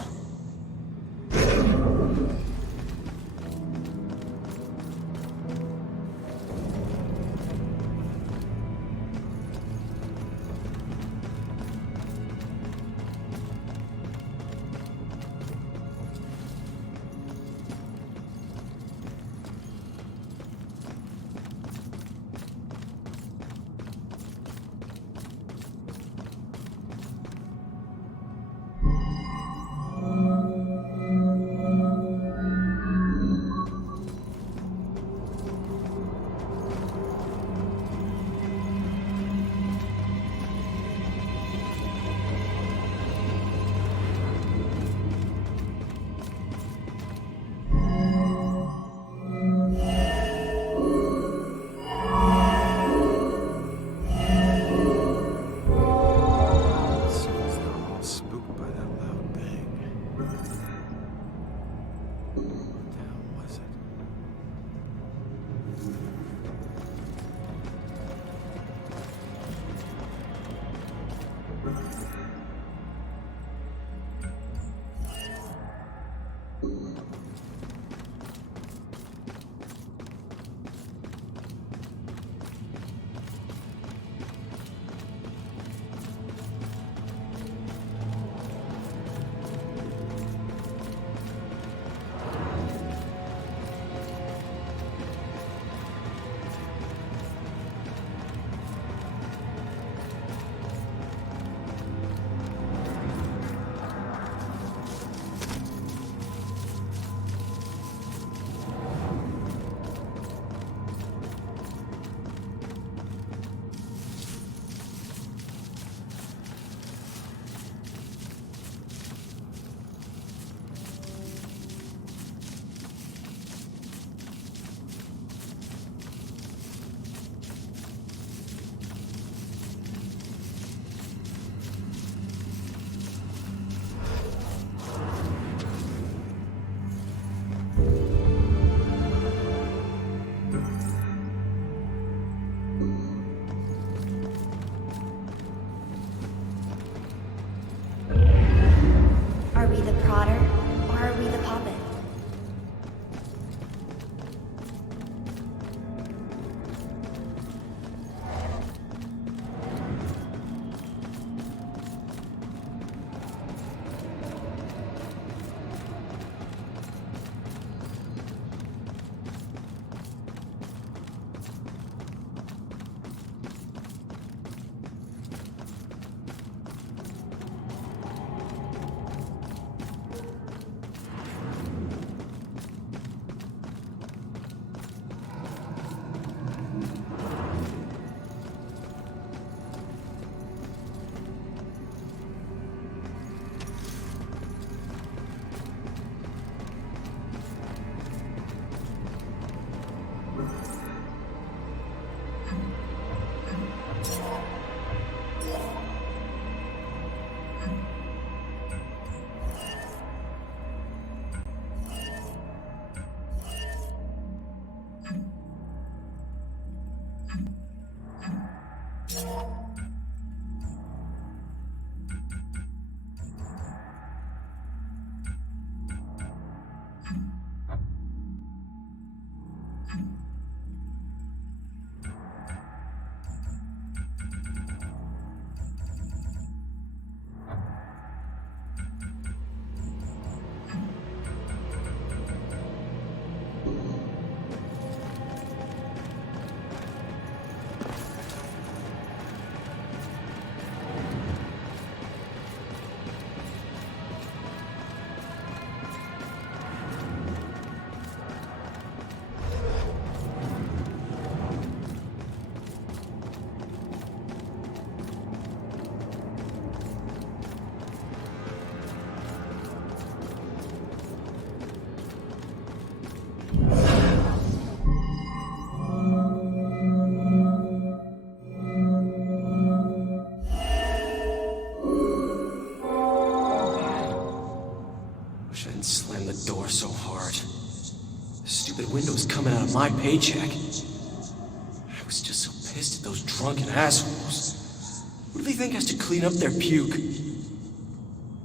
Wish I hadn't slammed the door so hard. The stupid window's coming out of my paycheck. I was just so pissed at those drunken assholes. What do they think has to clean up their puke?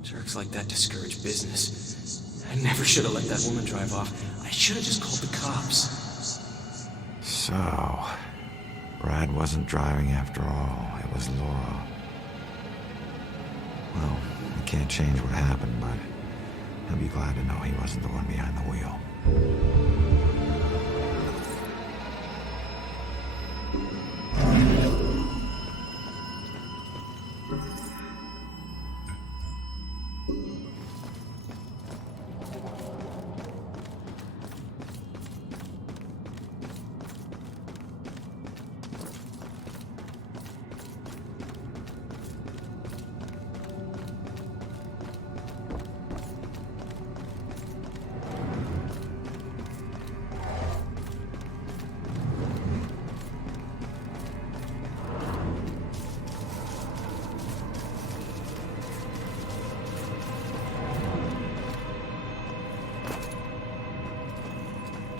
Jerks like that discourage business. I never should have let that woman drive off. I should have just called the cops. So, Brad wasn't driving after all. It was Laura. Well, I can't change what happened, but I'll be glad to know he wasn't the one behind the wheel.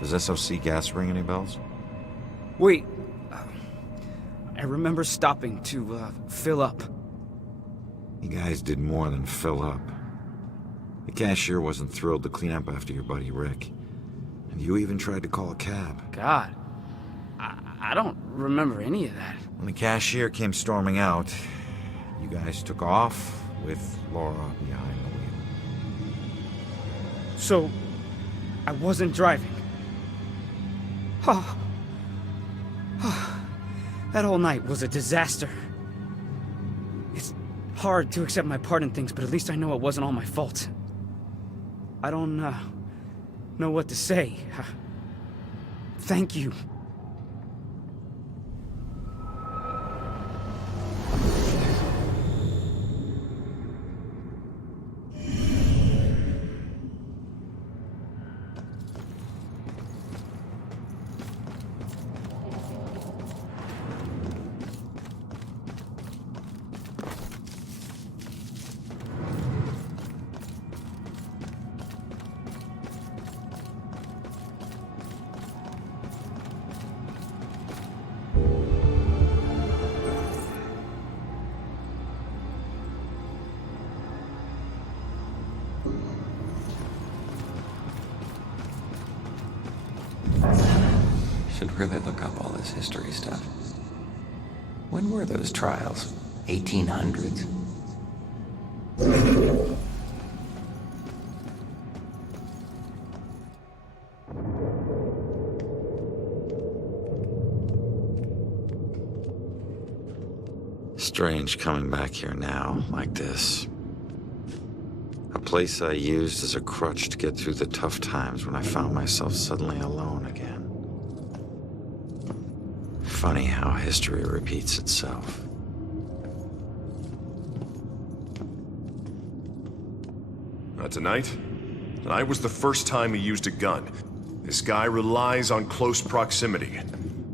Does SOC gas ring any bells? Wait. I remember stopping to, fill up. You guys did more than fill up. The cashier wasn't thrilled to clean up after your buddy Rick. And you even tried to call a cab. God. I don't remember any of that. When the cashier came storming out, you guys took off with Laura behind the wheel. So, I wasn't driving. That whole night was a disaster. It's hard to accept my part in things, but at least I know it wasn't all my fault. I don't know what to say. Thank you. Should really look up all this history stuff. When were those trials? 1800s? Strange coming back here now, like this. A place I used as a crutch to get through the tough times when I found myself suddenly alone again. Funny how history repeats itself. Tonight? Tonight was the first time he used a gun. This guy relies on close proximity.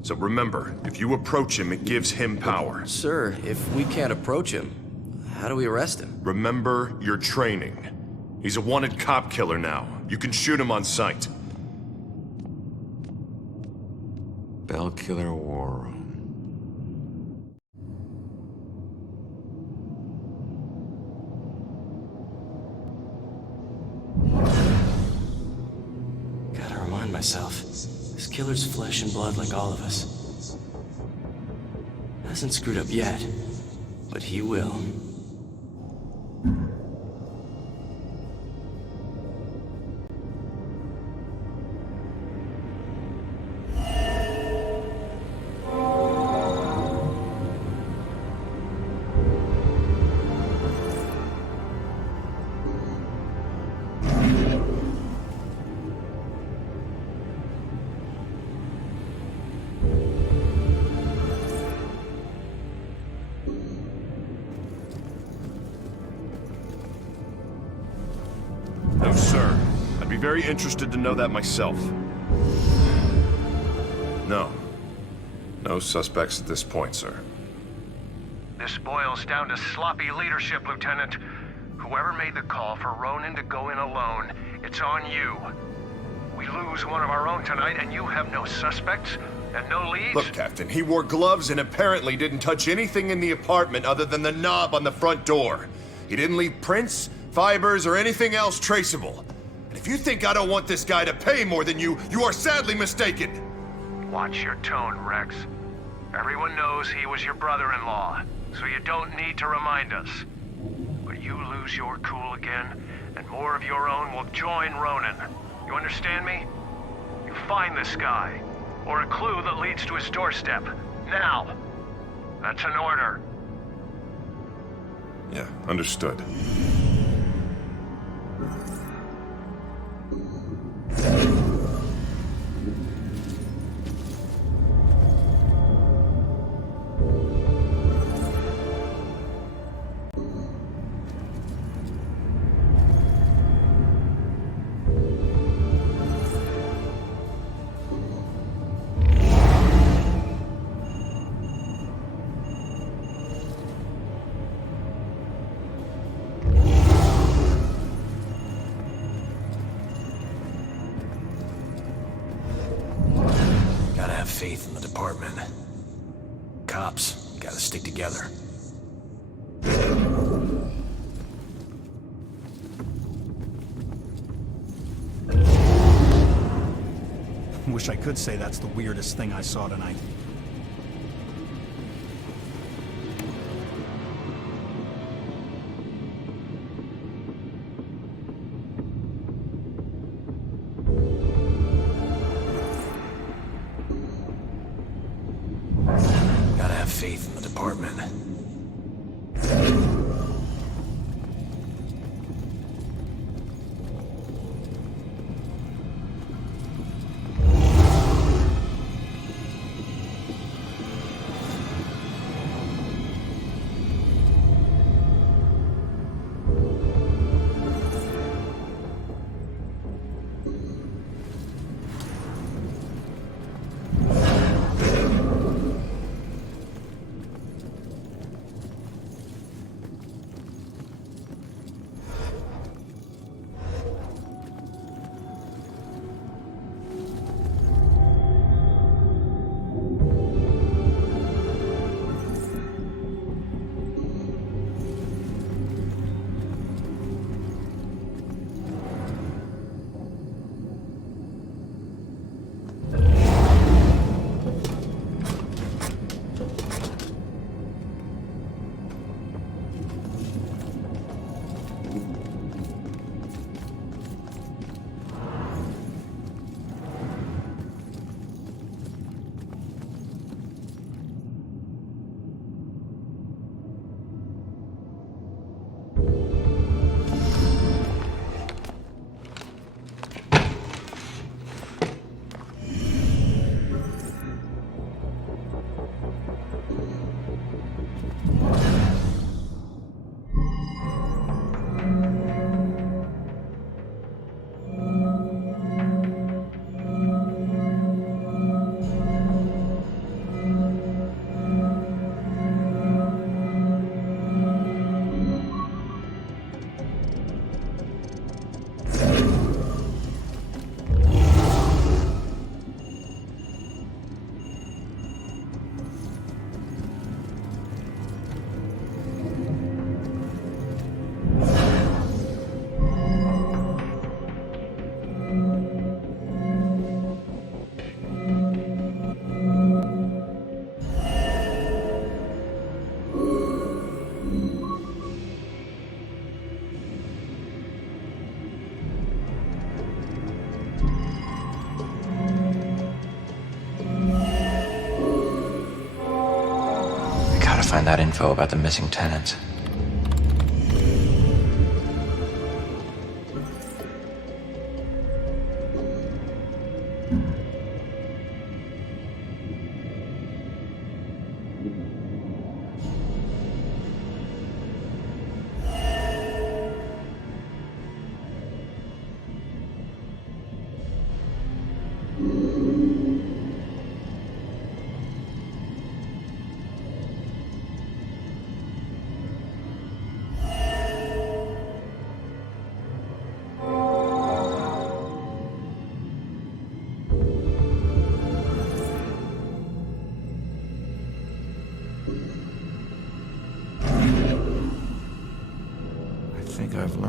So remember, if you approach him, it gives him power. Sir, if we can't approach him, how do we arrest him? Remember your training. He's a wanted cop killer now. You can shoot him on sight. Bellkiller War Room. Gotta remind myself, this killer's flesh and blood like all of us. Hasn't screwed up yet, but he will. No, sir. I'd be very interested to know that myself. No. No suspects at this point, sir. This boils down to sloppy leadership, Lieutenant. Whoever made the call for Ronan to go in alone, it's on you. We lose one of our own tonight, and you have no suspects and no leads? Look, Captain, he wore gloves and apparently didn't touch anything in the apartment other than the knob on the front door. He didn't leave prints, fibers, or anything else traceable. And if you think I don't want this guy to pay more than you, you are sadly mistaken. Watch your tone, Rex. Everyone knows he was your brother-in-law, so you don't need to remind us. But you lose your cool again, and more of your own will join Ronan. You understand me? You find this guy, or a clue that leads to his doorstep. Now! That's an order. Yeah, understood. Faith in the department. Cops gotta stick together. Wish I could say that's the weirdest thing I saw tonight. Faith in the department. Find that info about the missing tenants.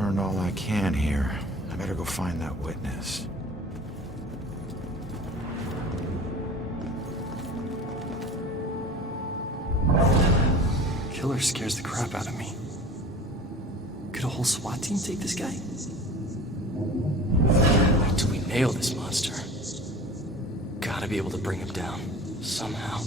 learned all I can here. I better go find that witness. Killer scares the crap out of me. Could a whole SWAT team take this guy? Wait till we nail this monster. Gotta be able to bring him down. Somehow.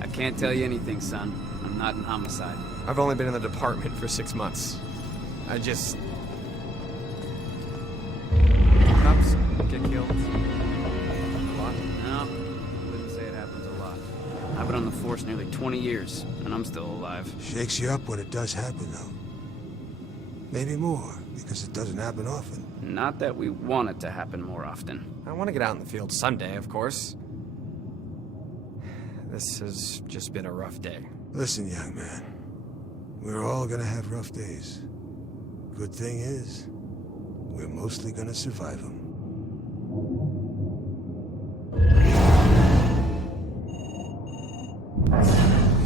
I can't tell you anything, son. I'm not in homicide. I've only been in the department for 6 months. I just... Cops get killed. A lot? No, wouldn't say it happens a lot. I've been on the force nearly 20 years, and I'm still alive. Shakes you up when it does happen, though. Maybe more, because it doesn't happen often. Not that we want it to happen more often. I want to get out in the field someday, of course. This has just been a rough day. Listen, young man. We're all gonna have rough days. Good thing is, we're mostly gonna survive them.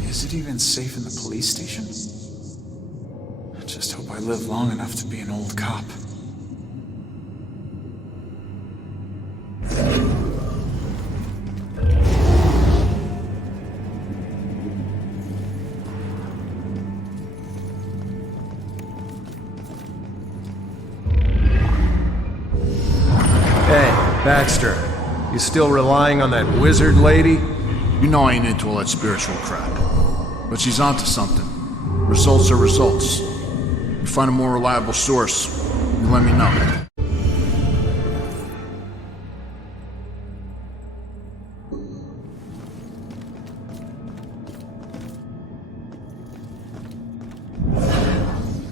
Is it even safe in the police station? I just hope I live long enough to be an old cop. Baxter, you still relying on that wizard lady? You know I ain't into all that spiritual crap. But she's onto something. Results are results. You find a more reliable source, you let me know.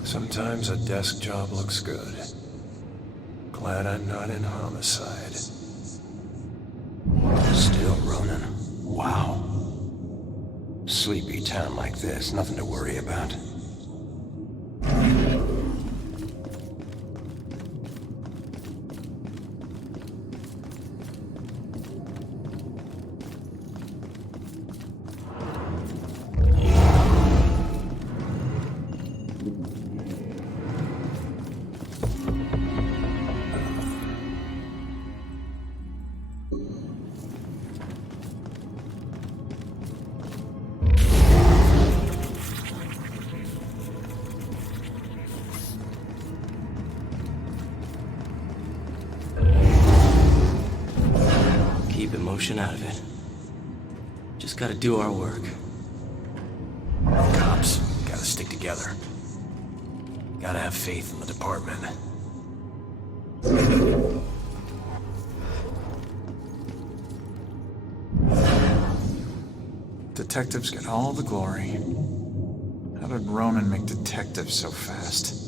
Sometimes a desk job looks good. Glad I'm not in homicide. Still Ronan. Wow. Sleepy town like this, nothing to worry about. Keep emotion out of it. Just gotta do our work. Cops gotta stick together. Gotta have faith in the department. Detectives get all the glory. How did Ronan make detectives so fast?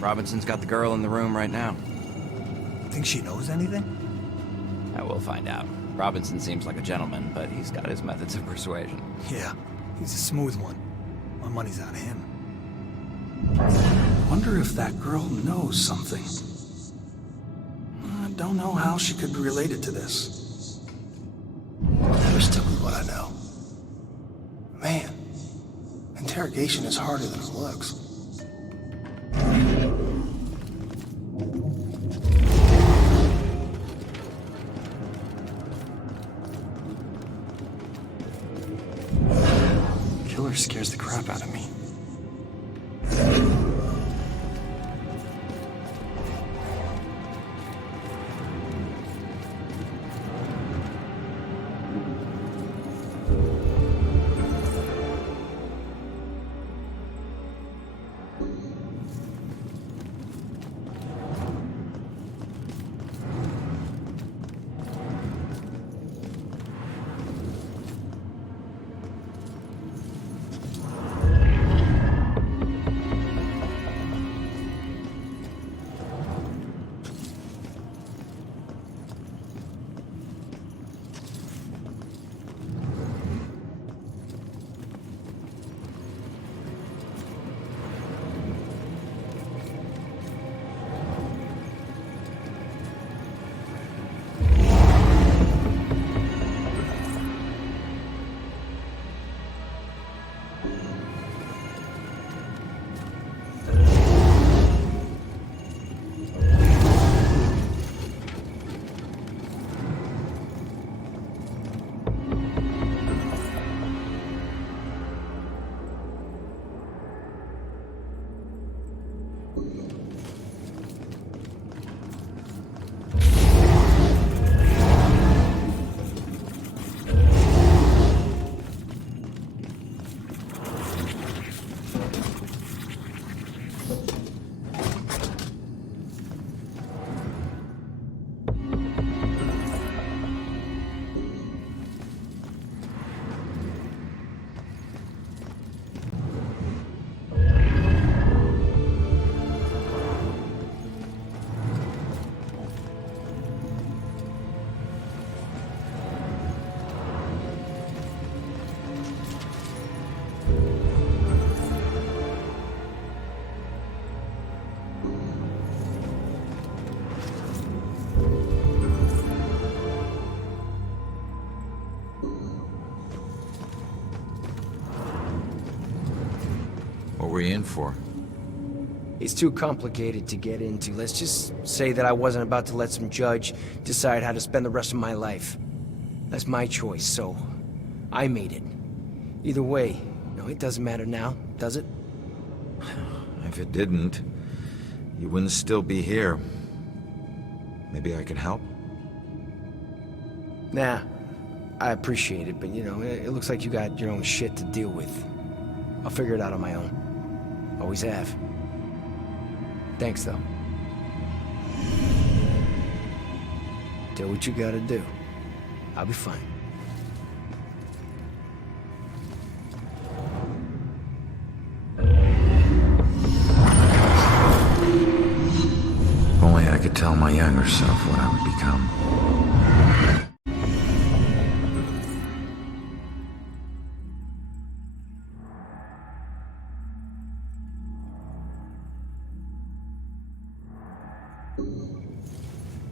Robinson's got the girl in the room right now. Think she knows anything? I will find out. Robinson seems like a gentleman, but he's got his methods of persuasion. Yeah, he's a smooth one. My money's on him. Wonder if that girl knows something. I don't know how she could be related to this. Just tell me what I know. Man, interrogation is harder than it looks. Killer scares the crap out of me. were you in for? It's too complicated to get into. Let's just say that I wasn't about to let some judge decide how to spend the rest of my life. That's my choice, so I made it. Either way, no, it doesn't matter now, does it? If it didn't, you wouldn't still be here. Maybe I can help? Nah, I appreciate it, but you know, it looks like you got your own shit to deal with. I'll figure it out on my own. Always have. Thanks, though. Do what you gotta do. I'll be fine. If only I could tell my younger self what I would become.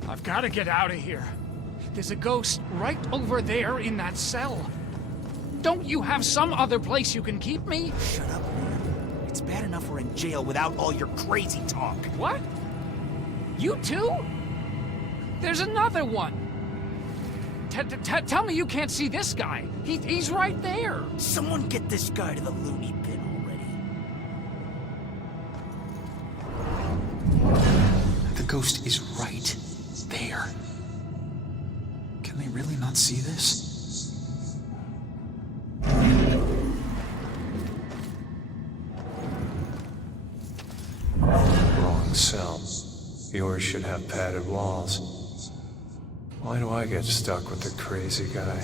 I've got to get out of here. There's a ghost right over there in that cell. Don't you have some other place you can keep me? Shut up, man. It's bad enough we're in jail without all your crazy talk. What? You too? There's another one. Tell me you can't see this guy. He's right there. Someone get this guy to the loony bin already. The ghost is right there. Can they really not see this? Wrong cell. Yours should have padded walls. Why do I get stuck with the crazy guy?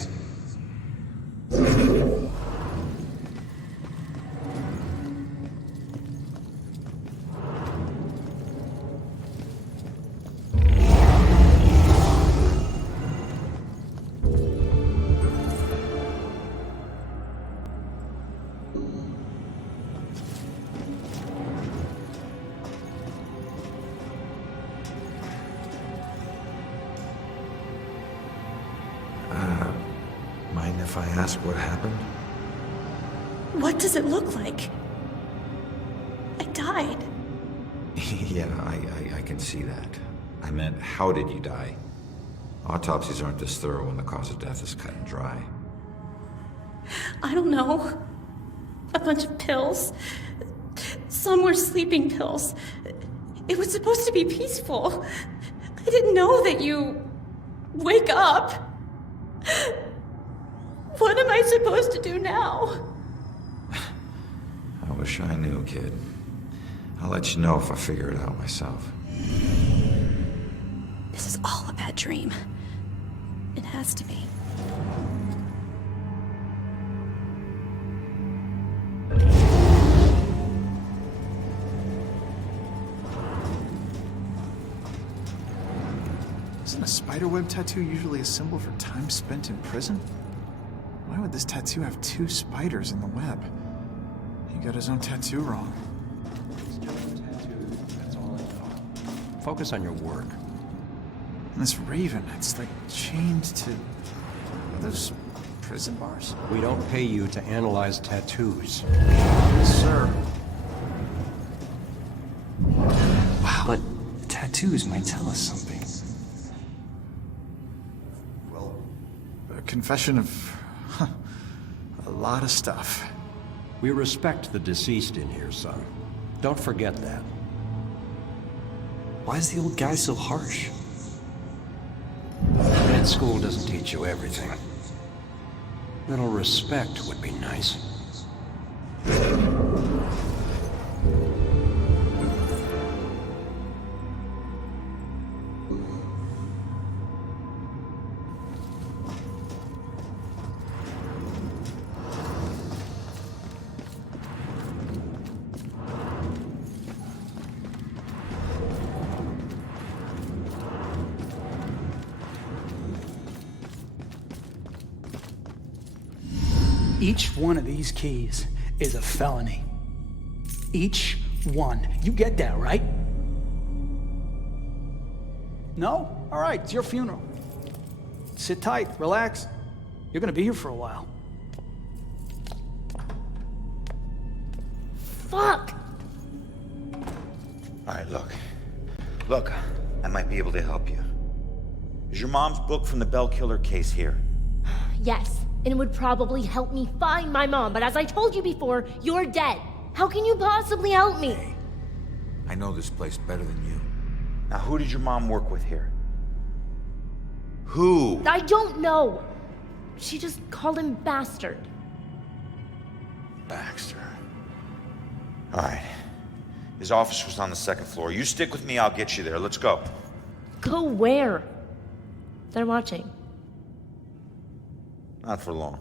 Mind if I ask what happened? What does it look like? I died. Yeah, I can see that. I meant, how did you die? Autopsies aren't this thorough when the cause of death is cut and dry. I don't know. A bunch of pills. Some were sleeping pills. It was supposed to be peaceful. I didn't know that you wake up. What am I supposed to do now? I wish I knew, kid. I'll let you know if I figure it out myself. This is all a bad dream. It has to be. Isn't a spiderweb tattoo usually a symbol for time spent in prison? Why would this tattoo have two spiders in the web? He got his own tattoo wrong. Focus on your work. And this raven, it's like chained to... Are those prison bars? We don't pay you to analyze tattoos. Sir. Wow. But tattoos might tell us something. Well, a confession of... a lot of stuff. We respect the deceased in here, son. Don't forget that. Why is the old guy so harsh? Med school doesn't teach you everything. Little respect would be nice. Each one of these keys is a felony. Each one. You get that, right? No? All right, it's your funeral. Sit tight, relax. You're gonna be here for a while. Fuck! Alright, look. Look, I might be able to help you. Is your mom's book from the Bell Killer case here? Yes, and it would probably help me find my mom, but as I told you before, you're dead. How can you possibly help me? Hey, I know this place better than you. Now, who did your mom work with here? Who? I don't know. She just called him bastard. Baxter. Alright. His office was on the second floor. You stick with me, I'll get you there. Let's go. Go where? They're watching. Not for long.